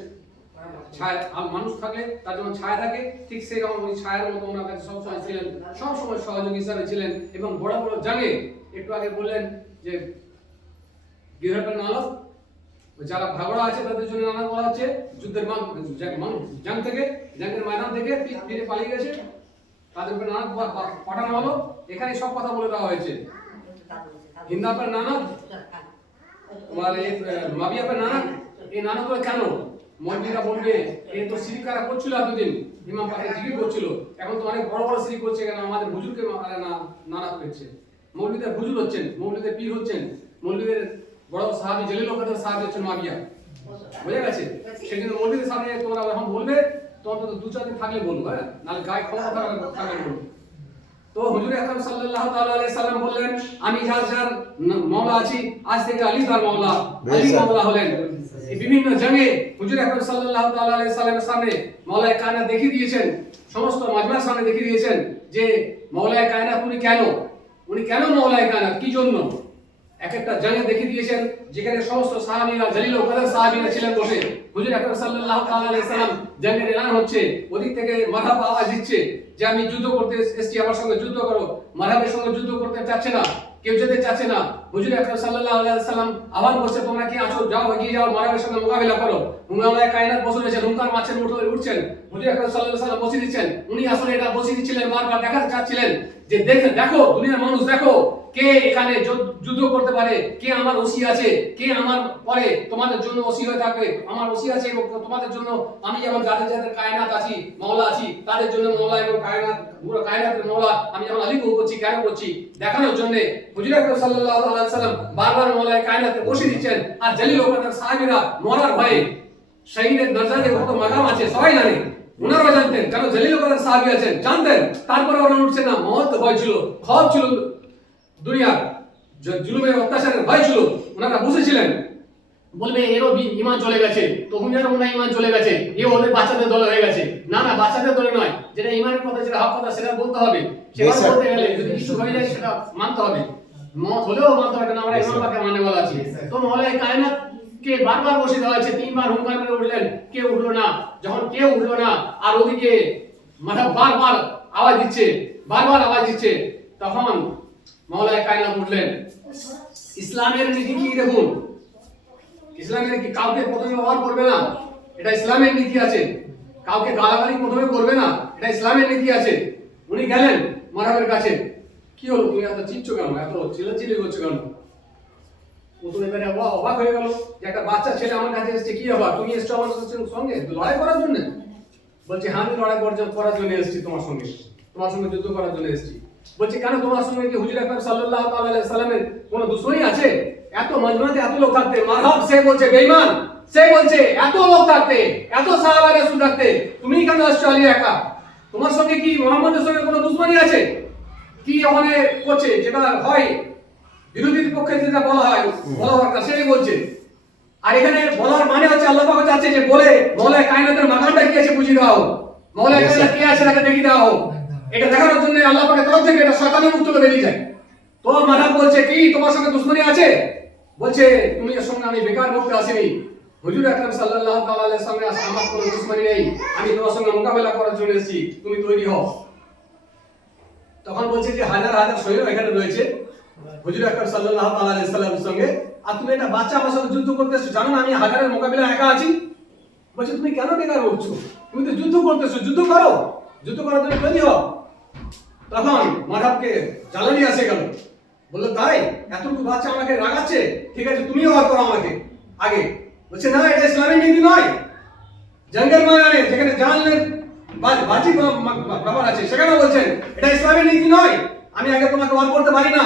ছায়া মানুষ থাকলে তার যেমন ছায়া থাকে, ঠিক সেই রকম উনি ছায়ার মতো ওনার কাছে সবসময় ছিলেন, সবসময় সহযোগী হিসাবে ছিলেন। এবং বড় বড় জাঙ্গে, একটু আগে বললেন যে গিরহাটের নালক, যারা ভাগড়া আছে তাদের জন্য নানা বলা হচ্ছে যুদ্ধের জাঙ্গের ময়দান থেকে ফিরে পালিয়ে গেছে, তাদের উপরে নানা পাঠানো হলো। এখানে সব কথা বলে দেওয়া হয়েছে। হিন্দাপের নানক, তোমার এই মাবিয়াপের নানক, এই নানকগুলো কেন মন্দিরা বলবে এই তো শিরিকারা করছিল এতদিন, ইমাম পাকে জিকির করছিল, এখন তো অনেক বড় বড় শিরিক করছে, কেন আমাদের হুজুরকে নানা করছে। মৌলবীদের হুজুর হচ্ছেন, মৌলবীদের পীর হচ্ছেন, মৌলবীদের বড় সাহাবী জলিল ওয়াকাদের সাহাবী হচ্ছেন মাবিয়া, বুঝে গেছে? সেজন্য মৌলবীদের সামনে তোমরা যখন বলবে তো অন্তত 2-4 দিন থাকলে বলবো, হ্যাঁ, নাহলে গায়ে ক্ষমতা থাকলে বলবো। তো হুজুর আকরাম সাল্লাল্লাহু তাআলা আলাইহি সাল্লাম বললেন আমি যার যার মওলা আছি, আজ থেকে আলী তার মওলা, আলী মওলা হলেন। এই বিভিন্ন জঙ্গে হুজুর আকরাম সাল্লাল্লাহু তাআলা আলাইহি সাল্লামের সামনে মওলায়ে কায়নাত দেখিয়ে দিয়েছেন, সমস্ত মাজমার সামনে দেখিয়ে দিয়েছেন যে মওলায়ে কায়নাত উনি কেন মওলায়ে কায়নাত, কি জন্য। এক একটা জঙ্গে দেখিয়ে দিয়েছেন যেখানে সমস্ত সাহাবীরা জলিল ও কদর সাহাবীরা ছিলেন বসে। হুজুর আকরাম সাল্লাল্লাহু তাআলা আলাইহি সাল্লাম জঙ্গের এলান হচ্ছে, ওদিক থেকে মারহাবা আওয়াজ দিচ্ছে যে আমি যুদ্ধ করতে এসেছি, আমার সঙ্গে যুদ্ধ করো। মারহাবের সঙ্গে যুদ্ধ করতে চাচ্ছে না, কেউ যেতে চাচ্ছে না। হুজুর আকরাম সাল্লাল্লাহু আলাইহি সাল্লাম আহ্বান করছে তোমরা কি আছো, যাও এগিয়ে যাও, মারহাবের সঙ্গে মোকাবিলা করো। মওলায়ে কায়নাত বসে রয়েছেন, হুঙ্কার মারছেন, উঠছেন। হুজুর আকরাম সাল্লাল্লাহু আলাইহি সাল্লাম বসিয়ে দিচ্ছেন। উনি আসলে এটা বসিয়ে দিচ্ছিলেন, বারবার দেখাতে চাচ্ছিলেন যে দেখো দুনিয়ার মানুষ, দেখো কে এখানে যুদ্ধ করতে পারে, কে আমার ওসি আছে, কে আমার পরে তোমাদের জন্য ওসি হয়ে থাকবে, আমার ওসি আছে এবং তোমাদের জন্য আমি যেমন যাদের যাদের কায়নাত আছি, মাওলা আছি, তাদের জন্য মাওলা এবং কায়নাত, পুরো কায়নাতের মাওলা আমি যেমন আলী করছি, কেন করছি দেখানোর জন্য হুজুর আকরাম সাল্লাল্লাহু আলাইহি সাল্লাম বারবার মাওলায় কায়নাতে বসে দিচ্ছেন। আর জলিল ও কদর সাহাবীরা মরার ভয়ে শহীদের দরজাতে কত মাকাম আছে সবাই জানে, ওনারা জানতেন, কারণ জলিল ও কদর সাহাবী আছেন জানতেন, তারপরে ওরা উঠছেন না। মহৎ ভয় ছিল, খৌফ ছিল, দুনিয়ার জুলুমের অত্যাচারের ভয় ছিল, ওনারা বুঝেছিলেন বলবে এরও ঈমান চলে গেছে, তখন যেন মনে হয় ঈমান চলে গেছে, এ ওদের বাচ্চাদের দলে হয়ে গেছে। না না, বাচ্চাদের দলে নয়, যেটা ঈমানের কথা, যেটা হক কথা সেটা বলতে হবে। সেটা বলতে গেলে যদি কিছু হয়ে যায় সেটা মানতে হবে, মত হলেও মানতে হবে না, আমরা ইমাম পাকে মানে বলা আছে। তো মওলায়ে কায়নাত কে বারবার বসে দেওয়া হয়েছে, তিনবার হুঙ্কার করে উঠলেন, কেউ উঠলো না। যখন কেউ উঠলো না আর ওদিকে বারবার আওয়াজ দিচ্ছে, বারবার আওয়াজ দিচ্ছে, তখন মওলায়ে কায়নাত উঠলেন। ইসলামের নীতি কি দেখুন, ইসলামের কি কাউকে প্রথমে ব্যবহার করবে না, এটা ইসলামের নীতি আছে। কাউকে গালাগালি প্রথমে করবে না, এটা ইসলামের নীতি আছে। উনি গেলেন মারাবের কাছে, কি হলো তুমি এত চিৎছো কেন, এত চিল্লাচিল্লি করছো কেন? ও তো এবারে অবাক হয়ে গেল যে একটা বাচ্চা ছেলে আমার কাছে এসেছে, কি ব্যাপার, তুমি এসছো আমার সঙ্গে লড়াই করার জন্য? বলছে হ্যাঁ, আমি লড়াই করার জন্য এসেছি, তোমার সঙ্গে যুদ্ধ করার জন্য এসেছি। বলছে কেন, তোমার সঙ্গে কি হুজুর আকরাম সাল্লাল্লাহু তাআলা আলাইহি সাল্লামের কোনো দুশমনী আছে? এত মজমাতে এত লোক থাকতে, মারহাব সে বলছে বেঈমান, সে বলছে এত লোক থাকতে, এত সাহাবা রাসূল থাকতে তুমি কেন আসছো আলী একা? তোমার সঙ্গে কি মুহাম্মদের সঙ্গে কোনো দুশমনী আছে? কি ওখানে করছে যেটা হয় বিরোধীর পক্ষে যেটা বলা হয়, বলা দরকার সেই বলছে। আর এখানে বলার মানে হচ্ছে আল্লাহ পাক চাচ্ছে যে বলে মওলায়ে কায়নাতের মাকামটা কি আছে বুঝিয়ে দাও, মওলায়ে কায়নাত কি আছে তাকে দেখিয়ে দাও। এটা দেখানোর জন্য আল্লাহ পাকের তরফ থেকে এটা শয়তানের মুখ থেকে বেরিয়ে যায়। তো মারহাব বলছে কি তোমার সঙ্গে দুশমনী আছে? বলছে তুমি এর সঙ্গে আমি বেকার করতে আসিনি, হুজুর আকরাম সাল্লাল্লাহু তাআলা আলাইহি সঙ্গে আমার কোনো দুশমনী নেই, আমি তোমার সঙ্গে মোকাবেলা করার জন্য এসেছি, তুমি তৈরি হও। তখন বলছে যে হাজার হাজার সৈন্য এখানে রয়েছে হুজুর আকরাম সাল্লাল্লাহু তাআলা আলাইহি সাল্লামের সঙ্গে, আর তুমি একটা বাচ্চা আমার সঙ্গে যুদ্ধ করতেছো, জানো না আমি হাজারের মোকাবিলায় একা আছি। বলছে তুমি কেন বেকার করছো, তুমি তো যুদ্ধ করতেছো, যুদ্ধ করো, যুদ্ধ করার জন্য তৈরি হও। তখন মারহাবকে জ্বালানি আসে গেল, বললো তাই এতটুকু বাচ্চা আমাকে রাগাচ্ছে, ঠিক আছে তুমিও ওয়ার করো আমাকে আগে। বলছে না, এটা ইসলামের নীতি নয়। জঙ্গল ময়দানে যেখানে জানের বাজি ব্যাপার আছে সেখানে বলছেন এটা ইসলামের নীতি নয়, আমি আগে তোমাকে ওয়ার করতে পারি না।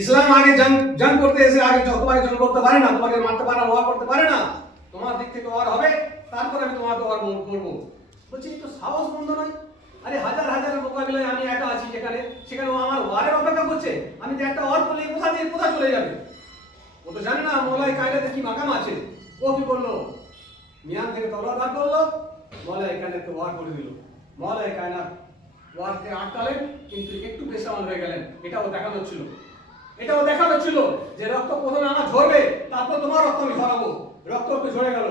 ইসলাম আগে জং করতে এসে আগে তোমাকে জং করতে পারে না, তোমাকে মারতে পারে না, ওয়ার করতে পারে না, তোমার দিক থেকে ওয়ার হবে, তারপর আমি তোমাকে ওয়ার করবো। বলছি এই তো সাহস বন্ধ নয়, আরে হাজার হাজারের মোকাবিলায় আমি একা আছি যেখানে, সেখানে ও আমার ওয়ারের অপেক্ষা করছে, আমি তো একটা ওয়ার করলে কোথা চলে যাবে। ও তো জানে না মওলায়ে কায়নাতে কি মাকাম আছে। ও কি করলো, মিয়ান থেকে তলোয়ার বার করলো, মওলায়ে কায়নাতকে ওয়ার করে দিল। মওলায়ে কায়নাত ওয়ারকে আটকালেন, কিন্তু একটু বেসামাল হয়ে গেলেন। এটাও দেখানো ছিল যে রক্ত প্রথমে আমার ঝরবে, তারপর তোমার রক্ত আমি ঝরাবো। রক্ত একটু ঝরে গেল।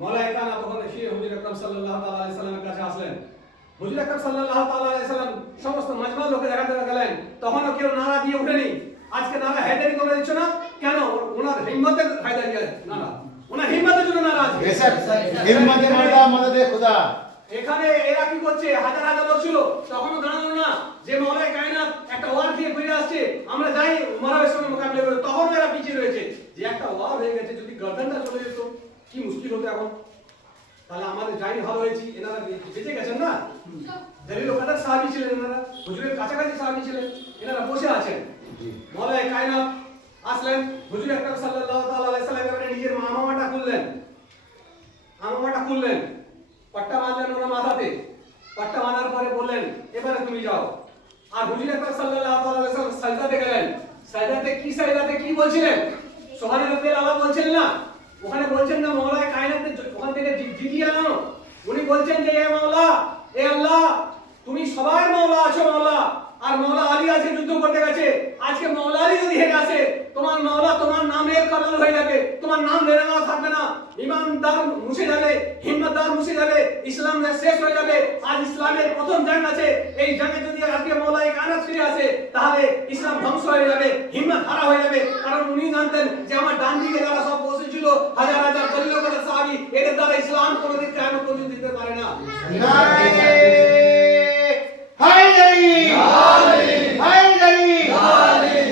মওলায়ে কায়নাত তখন এসে হুজুর আকরাম সাল্লাল্লাহু তাআলা আলাইহি সাল্লামের কাছে আসলেন। হুজুর আকরাম সাল্লাল্লাহু তাআলা আলাইহি সাল্লাম সমস্ত মাজমা লোকে দেখাতে গেলেন, তখনও কেউ নারা দিয়ে উঠেনি। আজকে নারা হেদারি করে দিচ্ছ না কেন? ওনার হিম্মতের হেদারি নারা, ওনার হিম্মতের জন্য নারা আছে। হিম্মতে মাওলা মদদে খোদা। এখানে এরা কি করছে, হাজার হাজার লোক ছিল, তখনও দাঁড়ানো না যে মওলায়ে কায়নাত একটা ওয়ার দিয়ে ফিরে আসছে, আমরা যাই মারাবের সঙ্গে মোকাবিলা করতে, তখনও এরা পিছিয়ে রয়েছে। যে একটা ওয়ার হয়ে গেছে, যদি গর্দানটা চলে যেত কি মুশকিল হতো এখন। তাহলে আমাদের যাই ভালো হয়েছি, এনারা বেঁচে গেছেন না। জলিল ও কদর সাহাবী ছিলেন এনারা, হুজুরের কাছাকাছি সাহাবী ছিলেন, এনারা বসে আছেন। মওলায়ে কায়নাত আসলেন, হুজুর আকরাম সাল্লাল্লাহু তাআলা আলাইহি সাল্লাম এবারে নিজের আমামাটা খুললেন, পাট্টা বাঁধলেন ওনার মাথাতে। পাট্টা বাঁধার পরে বললেন এবারে তুমি যাও। আর হুজুর আকরাম সাল্লাল্লাহু তাআলা আলাইহি সাল্লাম সাজদাতে গেলেন। সাজদাতে কি বলছিলেন? সুবহানাল্লাহি আল্লাহ বলছেন না, ওখানে বলছেন না মওলায়ে কায়নাতের ওখান থেকে জিতিয়ে আনো। উনি বলছেন যে এ মাওলা, এ আল্লাহ, তুমি সবার মাওলা আছো মাওলা, আর মাওলা আলী আজকে যুদ্ধ করতে গেছে, আজকে মাওলা আলী যদি হেরে আসে, তোমার মাওলা তোমার নামের কালার হয়ে যাবে, তোমার নাম লেনা থাকবে না, ইমানদার মুছে যাবে, হিম্মতদার মুছে যাবে, ইসলাম শেষ হয়ে যাবে। আজ ইসলামের প্রথম জং আছে, এই জঙ্গে যদি আজকে মওলায়ে কায়নাত ফিরে আসে, তাহলে ইসলাম ধ্বংস হয়ে যাবে, হিম্মত হারা হয়ে যাবে। কারণ উনি জানতেন যে আমার ডান দিকে যারা সব বসেছিল হাজার হাজার দলীয় করে সাহাবী, এদের দ্বারা ইসলাম কোনোদিন কিয়ামত পর্যন্ত দিতে পারে না। হায়দারি হায়দারি হায়দারি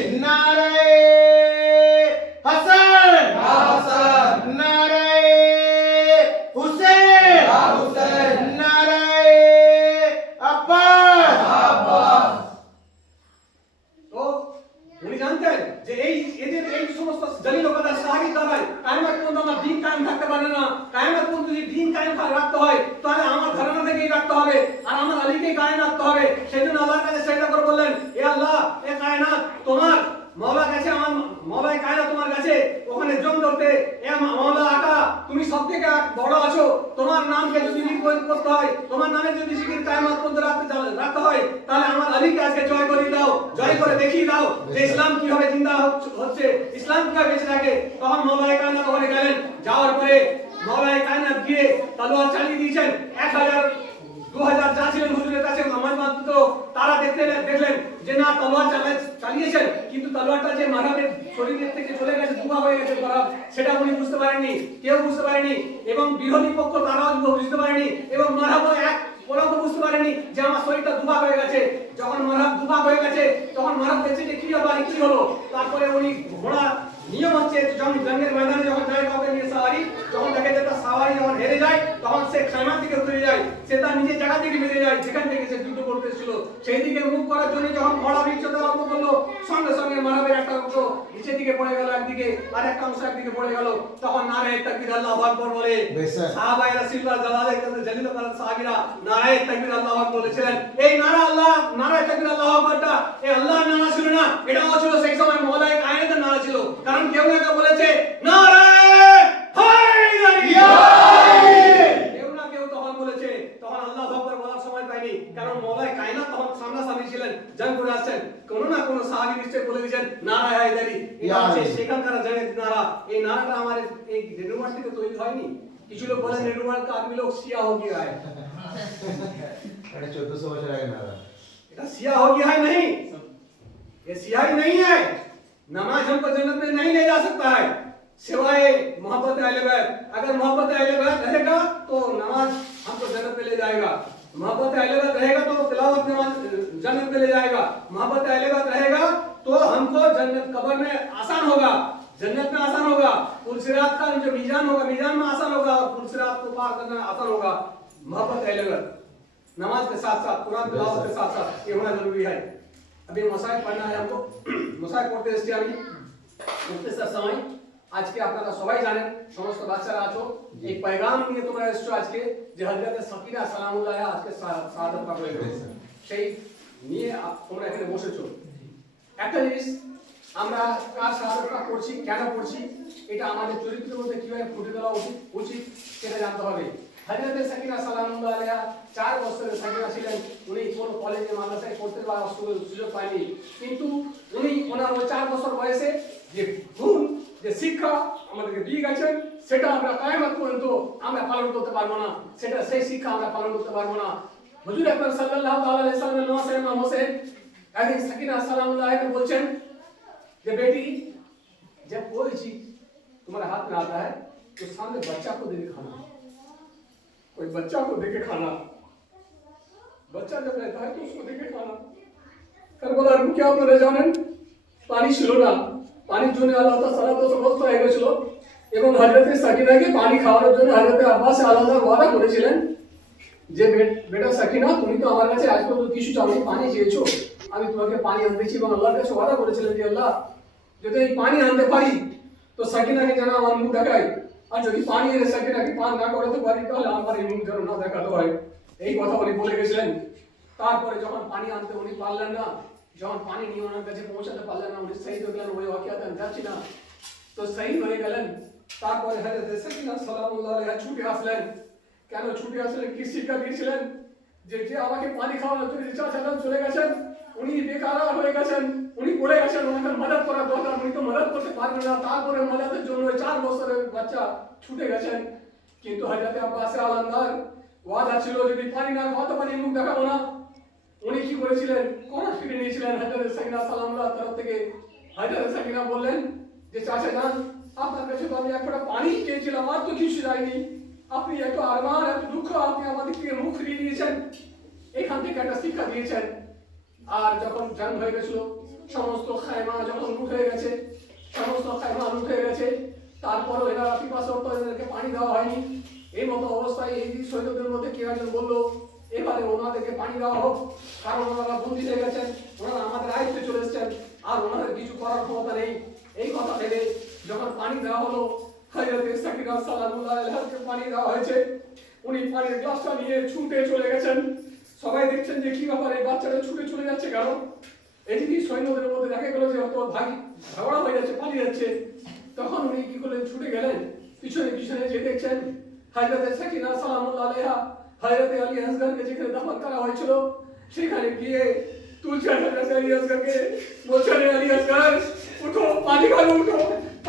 সবথেকে বড় আছো, তোমার নামকে যদি লিপিবদ্ধ করতে হয়, তোমার নামে যদি জিকির কায়েমাত করতে রাখতে হয়, তাহলে আমার আলীকে আজকে জয় করে দাও, জয় করে দেখিয়ে দাও যে ইসলাম কিভাবে জিন্দা হচ্ছে, ইসলাম কিভাবে বেঁচে থাকে। তখন মওলায়ে কায়নাত ওখানে গেলেন, যাওয়ার পরে মওলায়ে কায়নাত গিয়ে তলোয়ার চালিয়ে দিয়েছেন। 1000 2000 যা ছিলেন হুজুরের কাছে আমার মাত্র তারা দেখলেন যে না তলোয়ার চালিয়েছেন, কিন্তু তলোয়ারটা যে মারাবের শরীরের থেকে চলে গেছে, ধোঁয়া হয়ে গেছে মারাব, সেটা উনি বুঝতে পারেননি, কেউ বুঝতে পারেনি, এবং বিরোধী পক্ষ তারাও বুঝতে পারেনি, এবং মারাবও এক ওরাও বুঝতে পারেনি যে আমার শরীরটা দুভাগ হয়ে গেছে। যখন মারাব দুভাগ হয়ে গেছে তখন মারাব দেখছে যে কি ব্যাপার, কি হলো। তারপরে উনি ঘোড়া নিয়ম হচ্ছে যখন জঙ্গের ময়দানে যখন যায় কাউকে নিয়ে সাওয়ারি, যখন দেখে যে তার সাওয়ারি যখন হেরে যায় তখন সে খায়মার দিকে উতরে যায়, সে তার নিজের জায়গা থেকে বেরিয়ে যায় যেখান থেকে সে যুদ্ধ করতে ছিল, সেই দিকে মুখ করার জন্য যখন ঘোড়া বিচ্ছুত আরম্ভ করলো, সঙ্গে সঙ্গে মারাবের একটা অংশ নিচের দিকে পড়ে গেল একদিকে, আর একটা অংশ একদিকে পড়ে গেল। তখন নারায়ে তাকবীর আল্লাহু আকবার বলে সাহাবায়ে রাসূলুল্লাহ জালিল কারাম সাহাবীরা নারায়ে তাকবীর আল্লাহু আকবার বলেছিলেন। এই নারায়ে তাকবীর আল্লাহু আকবারটা এই আল্লাহর নারা ছিল না, এটাও ছিল সেই সময় মওলায়ে কায়নাতের নারা ছিল। কারণ কেউ না কেউ বলেছে নারায়ে হায়দারি, কেউ না কেউ তখন বলেছে, তখন আল্লাহু আকবার বলার সময় পায়নি, কারণ মওলায়ে কায়নাত তখন সামনাসামনি ছিলেন, জং করে আসছেন। কোন না কোন সাহাবী নিশ্চয় বলে দিয়েছেন নারায়ে হায়দারি, এটা হচ্ছে সেখানকার জায়েদ নারা। এই নারাটা আমার এই রেনুমার থেকে তৈরি হয়নি। কিছু লোক বলেন রেনুমার का आदमी लोग शिया हो गया है, এটা 1400 বছর আগে না এটা शिया हो गया है नहीं, ये सियाही नहीं है। नमाज हमको जन्नत में नहीं ले जा सकता है सिवाय मोहब्बत अहले बैत। अगर मोहब्बत अहले बैत रहेगा तो नमाज हमको जन्नत में ले जाएगा, मोहब्बत अहले बैत रहेगा तो तिलावत नमाज जन्नत में ले जाएगा, मोहब्बत अहले बैत रहेगा तो हमको जन्नत कब्र में आसान होगा, जन्नत में आसान होगा, पुलसिरात का जो मीजान होगा मीजान में आसान होगा, और पुलसिरात को पार करना आसान होगा। मोहब्बत अहले बैत नमाज के साथ साथ कुरान तिलावत के साथ साथ ये होना जरूरी है। अभी मसाइल पढ़ना है हमको, मसाइल पढ़ते এসেছি আমি মুফতিসার সময়। আজকে আপনারা সবাই জানেন, সমস্ত বাচ্চারা আছো, এই পয়গাম নিয়ে তোমরা এসেছো আজকে যে হযরত সাকিনা সালামুল্লাহ আজকে শাহাদাত পাক হয়ে গেছে, সেই নিয়ে তোমরা এখানে বসেছো। একটা জিনিস, আমরা কার শাহাদাত পাক করছি, কেন করছি, এটা আমাদের চরিত্রের মধ্যে কিভাবে ফুটে তোলা উচিত সেটা জানতে হবে। হযরত সাকিনা সালামুল্লাহ আলাইহা 4 বছরের সাকিনা ছিলেন, উনি কোনো কলেজে মাদ্রাসায় পড়তে পারার সুযোগ পায়নি, কিন্তু উনি ওনার ওই 4 বছর বয়সে যে গুণ যে শিক্ষা আমাদেরকে দিয়ে গেছেন সেটা আমরা কিয়ামত পর্যন্ত আমরা পালন করতে পারবো না, সেটা সেই শিক্ষা আমরা পালন করতে পারবো না। হুজুর আকরাম সাল্লাল্লাহু আলাইহি ওয়াসাল্লামের নওয়াজ ইমাম হোসেন একদিন সাকিনা সালামুল্লাহ আলাইহা বলছেন যে बेटी जब कोई चीज तुम्हारे हाथ में आता है तो सामने बच्चा को देके खाना, कोई बच्चा को देके खाना, बच्चा जब रहता है तो उसको देके खाना। কারবালার মুখে আপনারা জানেন পানি ছিল না, পানির জন্য আল্লাহ তাআলা তো সমস্ত হয়ে গেছিল, এবং হযরত সাকিনাকে পানি খাওয়ানোর জন্য হযরত আব্বাস আলাদা ওয়াদা করেছিলেন যে বেটা সাকিনা তুমি তো আমার কাছে আজ পর্যন্ত কিছু চাওনি, পানি চেয়েছো, আমি তোমাকে পানি আনতেছি, এবং আল্লাহর কাছে ওয়াদা করেছিলেন যে আল্লাহ যদি এই পানি আনতে পারি তো সাকিনাকে যেন আমার মুখ দেখাই, আর যদি পানি এনে সাকিনাকে পান না করাতে পারি তাহলে আমার এই মুখ যেন না দেখাতে হয়। এই কথা উনি বলে গেছিলেন। তারপরে যখন পানি আনতে উনি পারলেন না, যখন পানি নিয়ে ওনার কাছে পৌঁছাতে পারলেন না, উনি শহীদ হয়ে গেলেন, ওই ওয়াকিয়াতে আমি যাচ্ছি না, তো শহীদ হয়ে গেলেন। তারপরে হযরত সাকিনা সালামুল্লাহ আলাইহা ছুটে আসলেন। কেন ছুটে আসলেন, কি শিক্ষা দিয়েছিলেন যে আমাকে পানি খাওয়ানোর জন্য চাচা চলে গেছেন, উনি বেকার হয়ে গেছেন, উনি পড়ে গেছেন, ওনাকে মদদ করার দরকার, উনি তো মদদ করতে পারবেন না, তারপরে মদদের জন্য 4 বছরের বাচ্চা ছুটে গেছেন। কিন্তু হযরত আব্বাস আলান্দার ওয়াদা ছিল যদি পানি না খাওয়াতে পারি মুখ দেখাবো না। উনি কি করেছিলেন, কোন ফিরে নিয়েছিলেন হযরত সাকিনা সালামুল্লাহ তরফ থেকে। হযরত সাকিনা বললেন যে চাচা যান, আপনার কাছে তো আমি একটা পানি চেয়েছিলাম, আর তো কিছু চাইনি, আপনি এত আরমান এত দুঃখ আপনি আমাদের থেকে মুখ ফিরিয়ে দিয়েছেন, এখান থেকে একটা শিক্ষা দিয়েছেন। আর যখন জং হয়ে গেছিল, সমস্ত খায়মা যখন লুট হয়ে গেছে, সমস্ত খায়মা লুট হয়ে গেছে, তারপরও এরা পিপাসা এদেরকে পানি দেওয়া হয়নি। এই মতো অবস্থায় এই শহীদদের মধ্যে কেউ একজন বললো এবারে ওনাদেরকে পানি দেওয়া হোক, কারণ ওনারা বন্দী হয়ে গেছেন, ওনারা আমাদের আয়ত্তে চলে এসেছেন, আর ওনাদের কিছু করার ক্ষমতা নেই। এই কথা ভেবে যখন পানি দেওয়া হলো, হযরত সাকিনা সালামুল্লাহ আলাইহাকে পানি দেওয়া হয়েছে, উনি পানির গ্লাসটা নিয়ে ছুটে চলে গেছেন। সবাই দেখছেন যে কি ব্যাপার, এই বাচ্চাটা ছুটে চলে যাচ্ছে কেন। এদিকে সৈন্যদের মধ্যে দেখা গেল যে অত ঝগড়া হয়ে যাচ্ছে, পালিয়ে যাচ্ছে। তখন উনি কি করলেন, ছুটে গেলেন পিছনে পিছনে যে দেখছেন হযরত সাকিনা সালামুল্লাহ আলাইহা হযরত আলী আসগরকে যেখানে দাফন করা হয়েছিল সেখানে গিয়ে তুলছেন হযরত আলী আসগরকে, বলছেন আলী আসগর উঠো, পানি খাও, উঠো,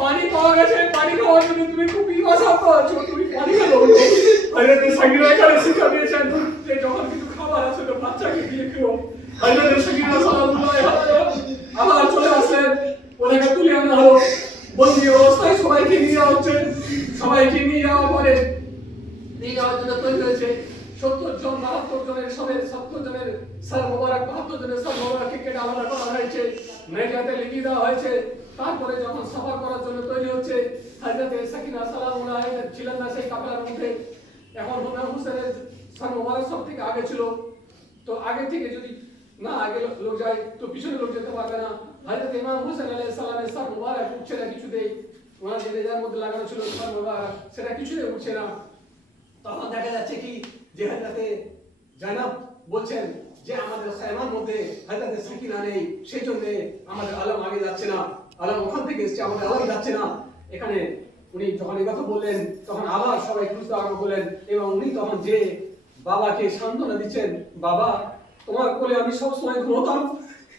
পানি পাওয়া গেছে, পানি খাওয়ার জন্য তুমি খুব পিপাসা পাচ্ছ, তুমি পানি খাও, উঠো। হযরত সাকিনা এখানে শিক্ষা দিয়েছেন যে যখন কিছু খাবার আছে তো বাচ্চাকে দিয়ে খেও। হযরত সাকিনা সালামুল্লাহ আলাইহা আবার চলে আসলেন, ওনাকে তুলে আনা হলো, বন্দি অবস্থায় সবাইকে নিয়ে যাওয়া হচ্ছে। সবাইকে নিয়ে যাওয়ার পরে নিয়ে যাওয়ার জন্য তৈরি হয়েছে 70 জন 72 জনের সবের 70 জনের সর মোবারক 72 জনের সর মোবারককে কেটে আলাদা করা হয়েছে, মেজাতে লিখে দেওয়া হয়েছে। তারপরে যখন সফর করার জন্য তৈরি হচ্ছে হযরত সাকিনা সালামুল্লাহ আলাইহা ছিলেন না সেই কাফেলার মধ্যে। এখন হুমায়ুন হোসেনের সর মোবারক সব থেকে আগে ছিল, তো আগে থেকে যদি না আগে লোক যায় তো পিছনে লোক যেতে পারবে না। হযরত ইমাম হোসেন আলাইহিস সালামের সর মোবারক উঠছে না কিছুতেই, ওনার যে রেজার মধ্যে লাগানো ছিল সর মোবারক সেটা কিছুতেই উঠছে না। তখন দেখা যাচ্ছে কি যে হযরতে জানাব বলছেন যে আমাদের খায়মার মধ্যে হযরত সাকিনা নেই, সেই জন্য আমাদের আলম আগে যাচ্ছে না, আলম ওখান থেকে এসেছে, আমাদের আলম যাচ্ছে না। এখানে উনি যখন এই কথা বললেন তখন আবার সবাই খুঁজতে আরম্ভ করলেন এবং উনি তখন যে বাবাকে সান্ত্বনা দিচ্ছেন, বাবা তোমার কোলে আমি সব সময় ঘুমোতাম,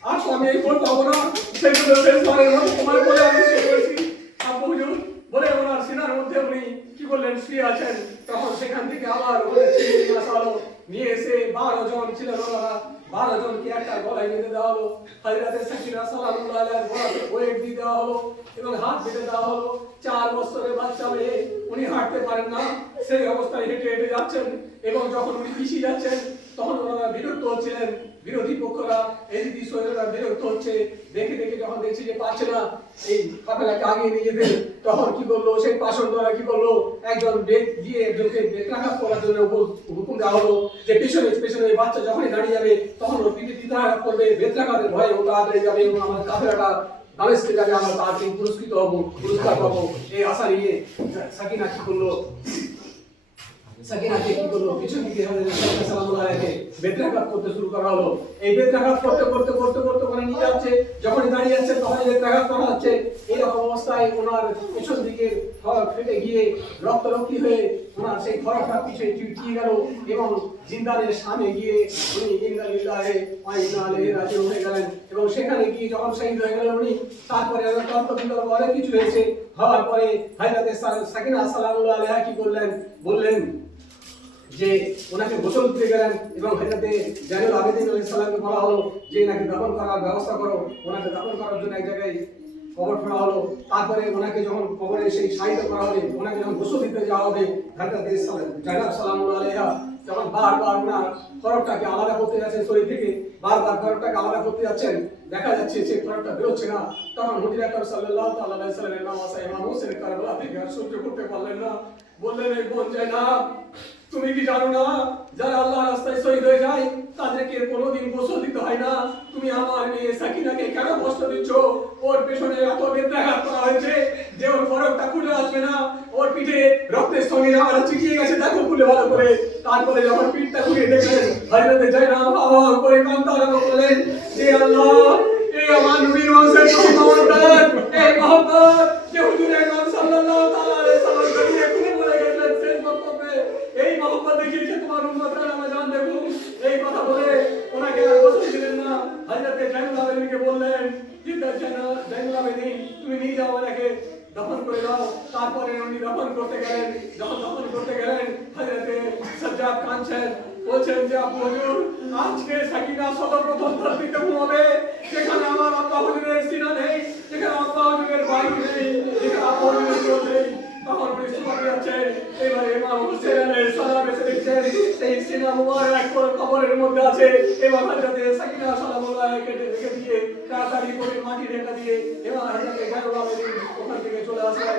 আর তো আমি এই কোল পাবো না, সেই জন্য শেষবারের মতো তোমার কোলে আমি শুয়ে পড়েছি। আব্বু হুজুর বলে ওনার সিনার মধ্যে উনি কি করলেন, শুয়ে আছেন। তখন সেখান থেকে আবার ওদের ছেলে নিয়ে আসা হলো, নিয়ে এসে 12 জন ছিলেন ওনারা, 12 জনকে একটা গলায় বেঁধে দেওয়া হলো। হযরত সাকিনা সালামুল্লাহ আলাইহার গলাতে ওয়েট দিয়ে দেওয়া হলো এবং হাত বেঁধে দেওয়া হলো। 4 বছরের বাচ্চা মেয়ে, উনি হাঁটতে পারেন না, সেই অবস্থায় হেঁটে হেঁটে যাচ্ছেন এবং যখন উনি পিছিয়ে যাচ্ছেন তখন ওনারা বিরক্ত হচ্ছিলেন, বিরোধী পক্ষরা এদিকে সৈন্যরা বিরক্ত হচ্ছে, দেখে দেখে যখন দেখছে যে পারছে না এই কাফেলাকে আগিয়ে নিয়ে যেতে, তখন কি করলো সেই পাষণ্ড দ্বারা কি করলো, একজন বেদ দিয়ে একজনকে বেত্রাঘাত করার জন্য হুকুম দেওয়া হলো যে পিছনে পিছনে এই বাচ্চা যখনই দাঁড়িয়ে যাবে তখন ওর পিঠে পিতাঘাত করবে, বেত্রাঘাতের ভয়ে ও তাড়াতাড়ি যাবে এবং আমার কাফেলাটা দামেস্কে যাবে, আমরা তাড়াতাড়ি পুরস্কৃত হবো, পুরস্কার পাবো। এই আশা নিয়ে সাকিনা কি করলো, সাকিনাকে কি করলো, পিছন দিকে সালামুল্লাহ আলাইহি বেত্রাঘাত করতে শুরু করা হলো। এই বেত্রাঘাত করতে করতে করতে করতে ওখানে নিয়ে যাচ্ছে, যখনই দাঁড়িয়ে যাচ্ছে তখনই বেত্রাঘাত করা হচ্ছে। এইরকম অবস্থায় ওনার পিছন দিকের ফরক ফেটে গিয়ে রক্তারক্তি হয়ে ওনার সেই ফরকটা পিছিয়ে চিটকিয়ে গেল এবং জিন্দানের সামনে গিয়ে উনি ইন্না লিল্লাহি ওয়া ইন্না ইলাইহি রাজিউন হয়ে গেলেন এবং সেখানে গিয়ে যখন শহীদ হয়ে গেলেন উনি, তারপরে তর্ক-বিতর্ক অনেক কিছু হয়েছে। হওয়ার পরে হযরত সাকিনা সালামুল্লাহ আলাইহা কি বললেন যে ওনাকে গোসল দিতে গেলেন এবং হযরতে জাইনুল আবেদিন আলাইহিস সালামকে বলা হলো যে এনাকে দাফন করার ব্যবস্থা করো। ওনাকে দাফন করার জন্য এক জায়গায় কবর ফেলা হলো। তারপরে ওনাকে যখন কবরে সেই শায়িত করা হবে, ওনাকে যখন গোসল দিতে যাওয়া হবে, হযরতে জাইনাব সালামুল্লাহ আলাইহা যখন বারবার ওনার ফরকটাকে আলাদা করতে যাচ্ছেন শরীর থেকে, বারবার ফরকটাকে আলাদা করতে যাচ্ছেন, দেখা যাচ্ছে সেই ফরকটা বেরোচ্ছে না। তখন হুজুর আকরাম সাল্লাল্লাহু তাআলা আলাইহি সাল্লামের নামাজ ইমাম হোসেন কারবালা থেকে আর সহ্য করতে পারলেন না, বললেন এই বোন জাইনাব তুমি কি জানো না যারা আল্লাহর রাস্তায় শহীদ হয়ে যায় তাদেরকে কোনোদিন গোসল দিতে হয় না, তুমি আমার মেয়ে সাকিনাকে কেন কষ্ট দিচ্ছ? ওর পেছনে এত বেত্রাঘাত করা হয়েছে যে ওর ফরকটা খুলে আসবে না, ওর পিঠে রক্তের সঙ্গে আমার চিটিয়ে গেছে, দেখো খুলে ভালো করে। তারপরে যখন পিঠটা খুলে দেখলেন হযরতে জাইনাব হাওয়া করে কাঁদতে আরম্ভ করলেন যে আল্লাহ এই আমার নবীর বংশের মহব্বত, এই মহব্বত যে হুজুর আকরাম সাল্লাল্লাহু তাআলা আলাইহি সাল্লাম করিয়ে খুলে বলে গেলেন শেষ বক্তব্যে, এই মহব্বত দেখিয়েছে তোমার উম্মতরা রমজান দেখুন। এই কথা বলে ওনাকে আর গোসল দিলেন না। হযরতে জাইনুল আবেদিনকে বললেন যে জাইনুল আবেদিন তুমি নিয়ে যাও ওনাকে দফন করে দাও। তারপরে উনি দফন করতে গেলেন, যখন দফন করতে গেলেন হযরতে সাজ্জাদ কাঁদছেন, বলছেন যে আবু হুজুর আজকে সাকিনা সর্বপ্রথম ধরতিতে ঘুমাবে যেখানে আমার আব্বা হুজুরের সিনা নেই, যেখানে আব্বা হুজুরের বাড়ি নেই, যেখানে আব্বা হুজুরের চোখ নেই। তখন উনি সুমাতে যাচ্ছেন, এবার ইমাম হোসেন আলাইহিস সালাম এসে দেখছেন সেই সিনা মুবারক পুরো কবরের মধ্যে আছে। এবার হযরতে সাকিনা সালামুল্লাহ কেটে রেখে দিয়ে তাড়াতাড়ি করে মাটি ঢেকে দিয়ে এবার হযরতে জাইনুল আবেদিন ওখান থেকে চলে আসলেন।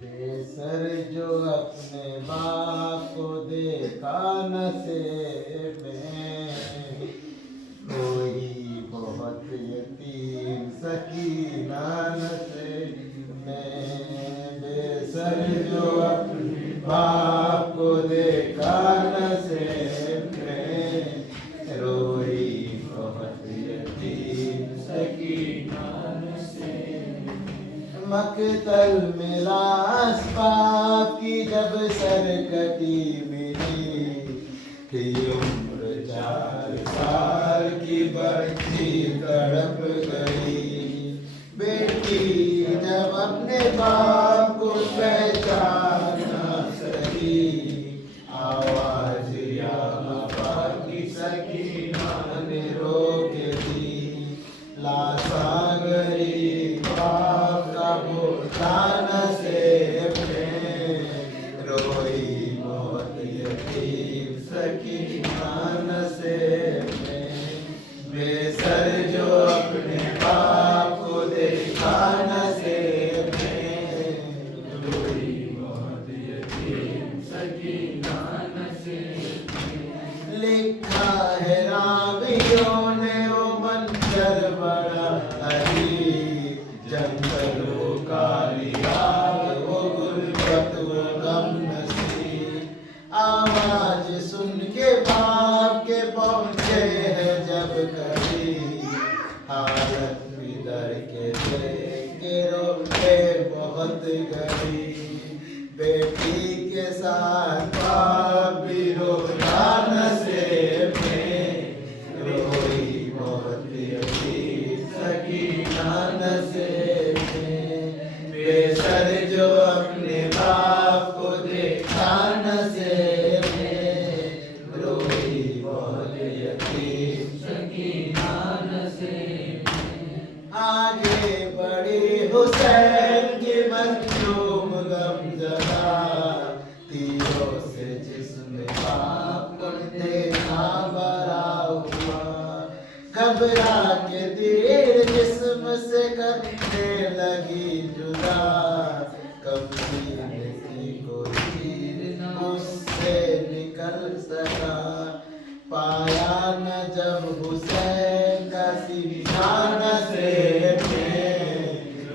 बेसर जो अपने बाप को देखा नसेब में, कोई बहुत यतीम सकीना नसेब सर जो अपने बाप को देखा न सेब में, रोई बहुत यतीम सकीना नसीब में। मकतल में लाश बाप की जब सरकती मिली थी, उम्र 4 साल की बढ़ती तड़प गई। बेटी जब अपने बाप को पहचान न सकी, आवाज या बाबा की सकीना ने रोक दी। लाशा गई बाप का बोझा नसेब में, रोई बहुत यतीम सकीना नसेब में। बेसर जो अपने बाप को देखा नसेब में, रोई बहुत यतीम सकीना नसेब में। लिखा है रावियों ने वो मंजर बड़ा अजीब, जंगलों का लिहाज वो गुर्बत वो गम नसीब। आवाज सुन के बाप के पहुँचे है जब कभी, हालत बिदर के देख के रोके बहुत गरीब। बेटी के साथ बाप भी रोया नसेब में, रोई बहुत यतीम सकीना नसेब में। बेसर जो अपने बाप को देखा नसेब में, रोई बहुत यतीम सकीना नसेब में। आगे बढ़ी हुसैन की मजलूम गमज़दा, तीरों से जिस्म बाप को देखा बरा हुआ। घबरा के तीर जिस्म से करने लगी जुदा, कब सीने की कोई तीर उससे निकल सका। पाया न जब हुसैन का सीना नसेब में,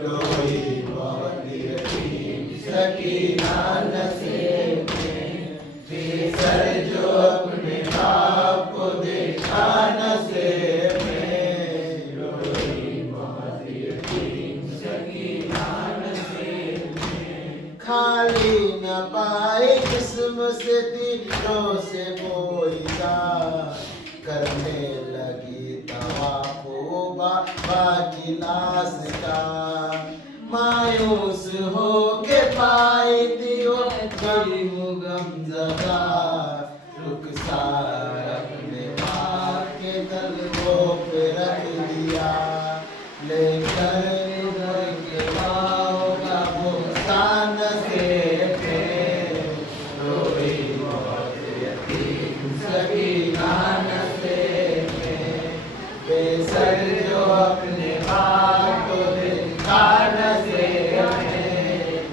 रोई बहुत यतीम सकीना नसेब में। बेसर जो अपने बाप को देखा नसेब में, रोई बहुत यतीम सकीना नसेब में। खाली न पाए जिस्म से तीरों से बोईदा, करने लगी तवाफ़ो बाबा की लाश का। मायूस हो के पाई थी वो गमज़दा, रुखसार अपने बाप के तलवों पे रख दिया। लेकर घर के पाँव का बोझा नसेब में, रोई बहुत यतीम सकीना नसेब में। बेसर जो अपने बाप को देखा नसेब में,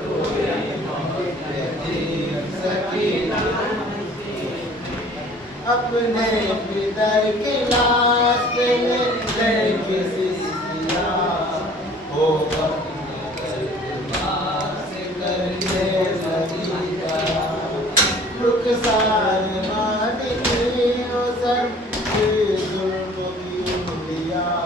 रोई बहुत यतीम सकीना नसेब में। अपने पितर की लाश पे लेके सिसकिया, हो अपने दरबार से करके लगी। रुखसार मानी हो सब जुल्म की उंगलियां,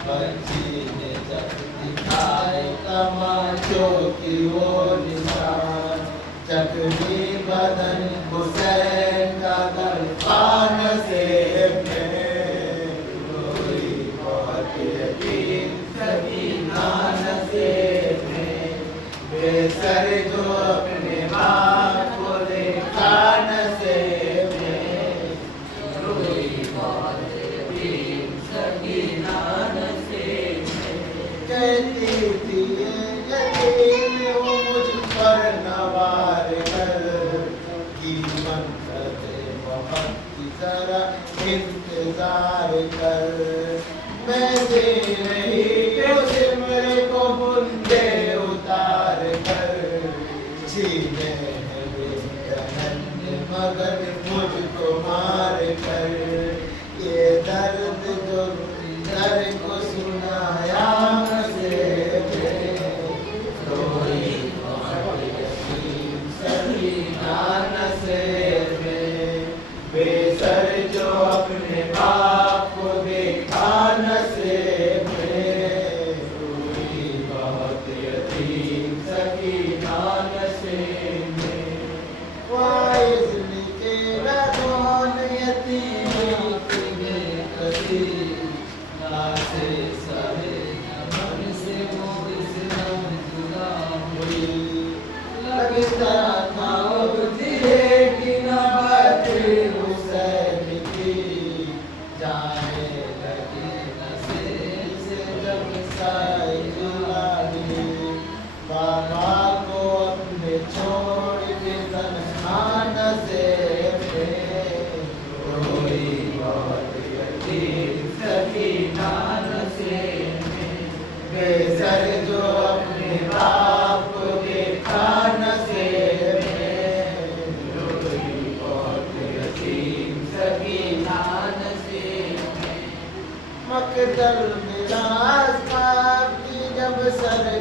बच्ची ने जब दिखाए तमाचों की वो निशान। जख्मी बदन हुसैन का दरपा नसेब में, रोई बहुत यतीम सकीना नसेब में। बेसर जो अपने बाप को देखा नसेब में, रोई बहुत यतीम सकीना नसेब में। कहती थी ये यतीम वो मुझ पर नवार कर, कीमत करते बहुत की तरह इंतजार कर। मैं दे रही हूँ सिमरे को बुंदे उतार कर, छीने है बेदहन मगर मुझको मार कर। ये दर्द जो दर को सुनाया नसेब में, रोई बहुत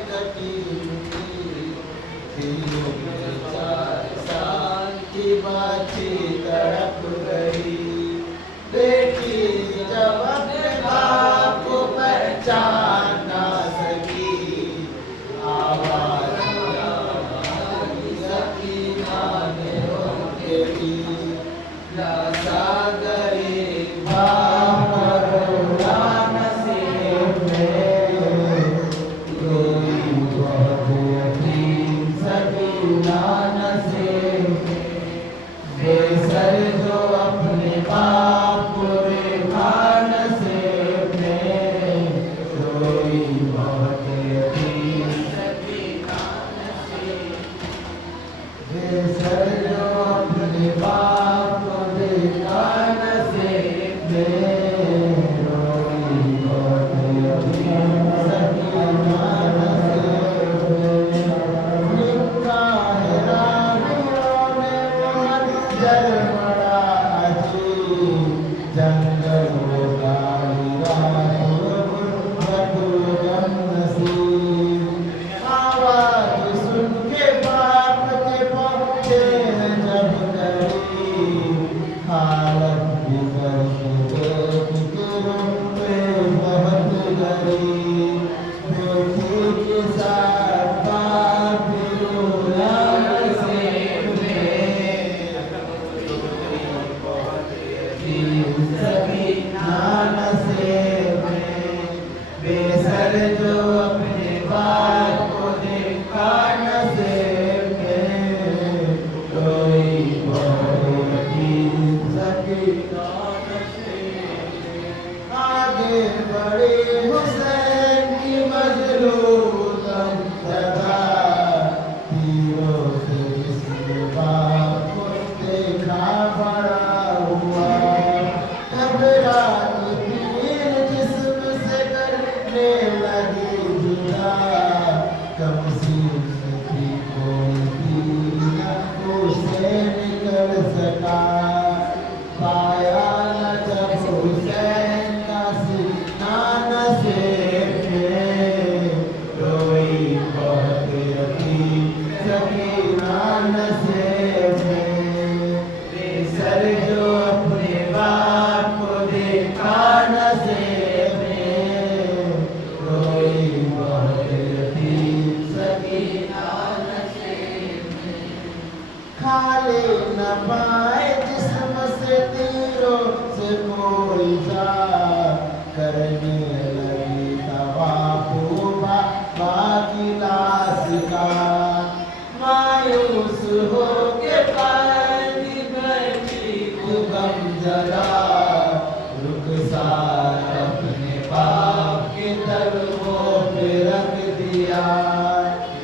कटी दिलों में 4 साल की बाची तड़प गई। बेटी जब अपने बाप को पहचान ना सकी, आवाज सकीना ने रोके दी। सागरे बाप रोना नसीब में, रोई बहुत यतीम सकीना नसीब में। बेसर जो अपने बाप को देखा नसीब में, रोई बहुत यतीम सकीना नसीब में। बेसर जो अपने बाप को देखा नसीब में, रोई बहुत यतीम सकीना नसीब में। लिखा है रानियों ने मंजर बड़ा अजीब, जंगलों का गम नसीब। आवाज सुन के बाप के पहुंचे हैं जब करीब, हालत बिगड़ के देख के रोते बहुत गरीब। बेटी के साथ बाप भी रोया नसीब में, सकीना नसीब में। बेसर जो अपने बाप को देखा नसीब में, रोई बहुत यतीम सकीना नसीब में। आगे बढ़े हुसैन की मजलूम सदा, तीरों से जिसने बाप को देखा बड़ा हुआ। घबराती तीर जिस्म से करने लगी जुदा, कमसीन से भी कोई तीर उसे निकल सका। पाया न जब हुसैन का सीना नसीब में, रोई बहुत यतीम सकीना नसीब में। बेसर जो अपने बाप को देखा नसीब में, रोई बहुत यतीम सकीना नसीब में। खाली न पाए जिस्म से तीरों से कोई जा, करने लगी तवाफ बाबा की लाश का। मायूस हो के पानी बैठी गम जरा, रुखसार अपने बाप के तलवों पे रख दिया।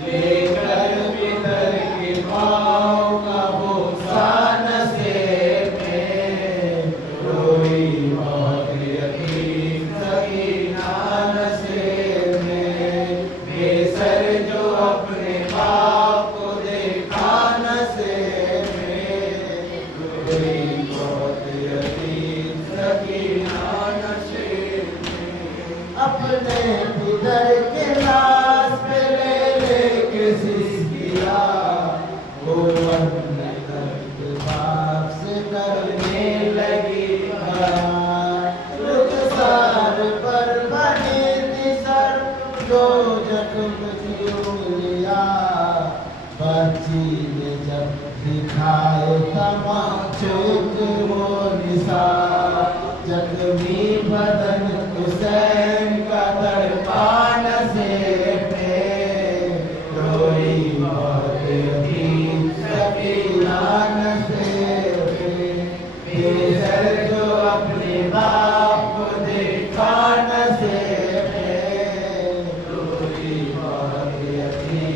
लेकर पितर के पाँव का बोसा नसीब में, रोई बहुत यतीम सकीना नसीब में। बेसर जो अपने बाप को देखा नसीब में, रोई बहुत यतीम सकीना नसीब में। अपने पितर के लाश पे ले के सिसकिया, वो अपने दर्द बाप से करने लगी बयान। रुखसार पर बनी थी सर जो जख्म की उंगलियां, बच्ची ने जब दिखाए तमाचे के वो निशान। जख्मी बदन हुसैन का तड़पा नसीब में, रोई बहुत यतीम सकीना नसीब में। बेसर जो अपने बाप को देखा नसीब में, रोई बहुत यतीम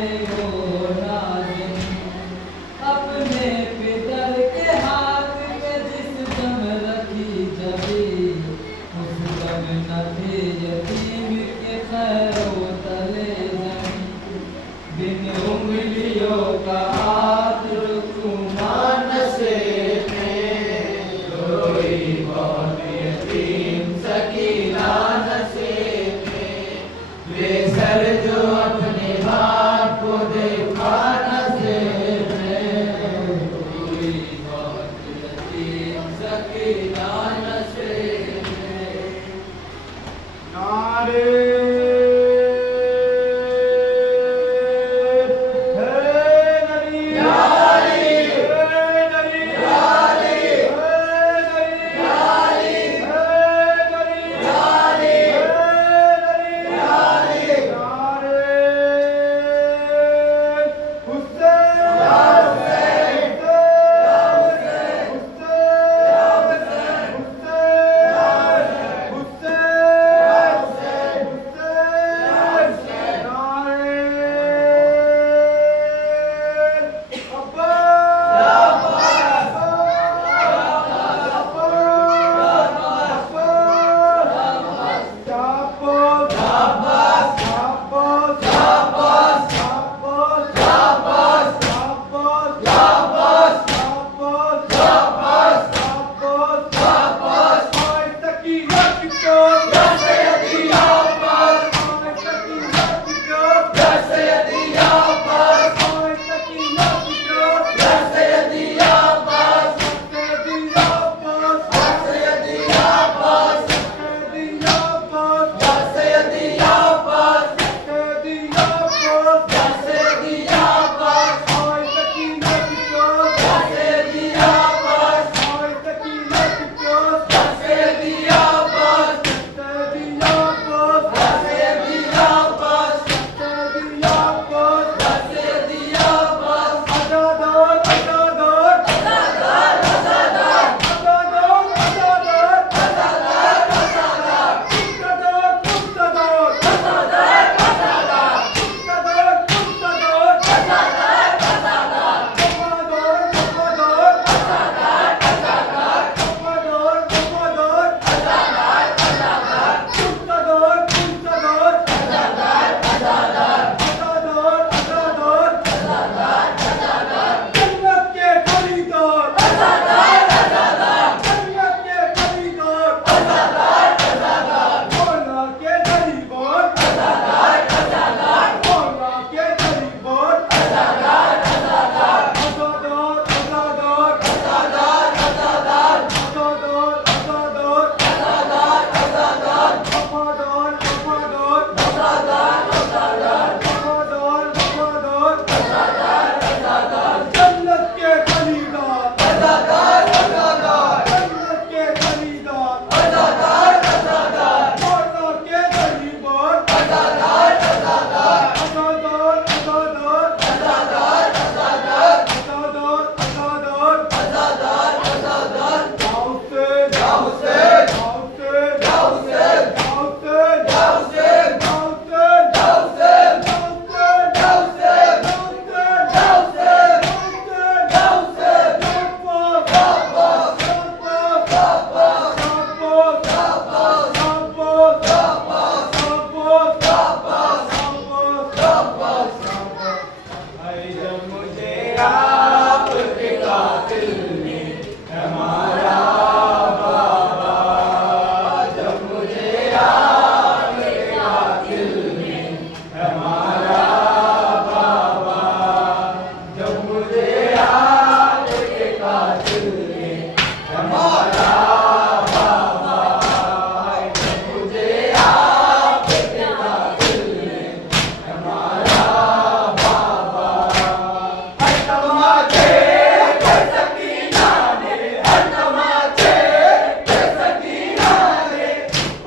हो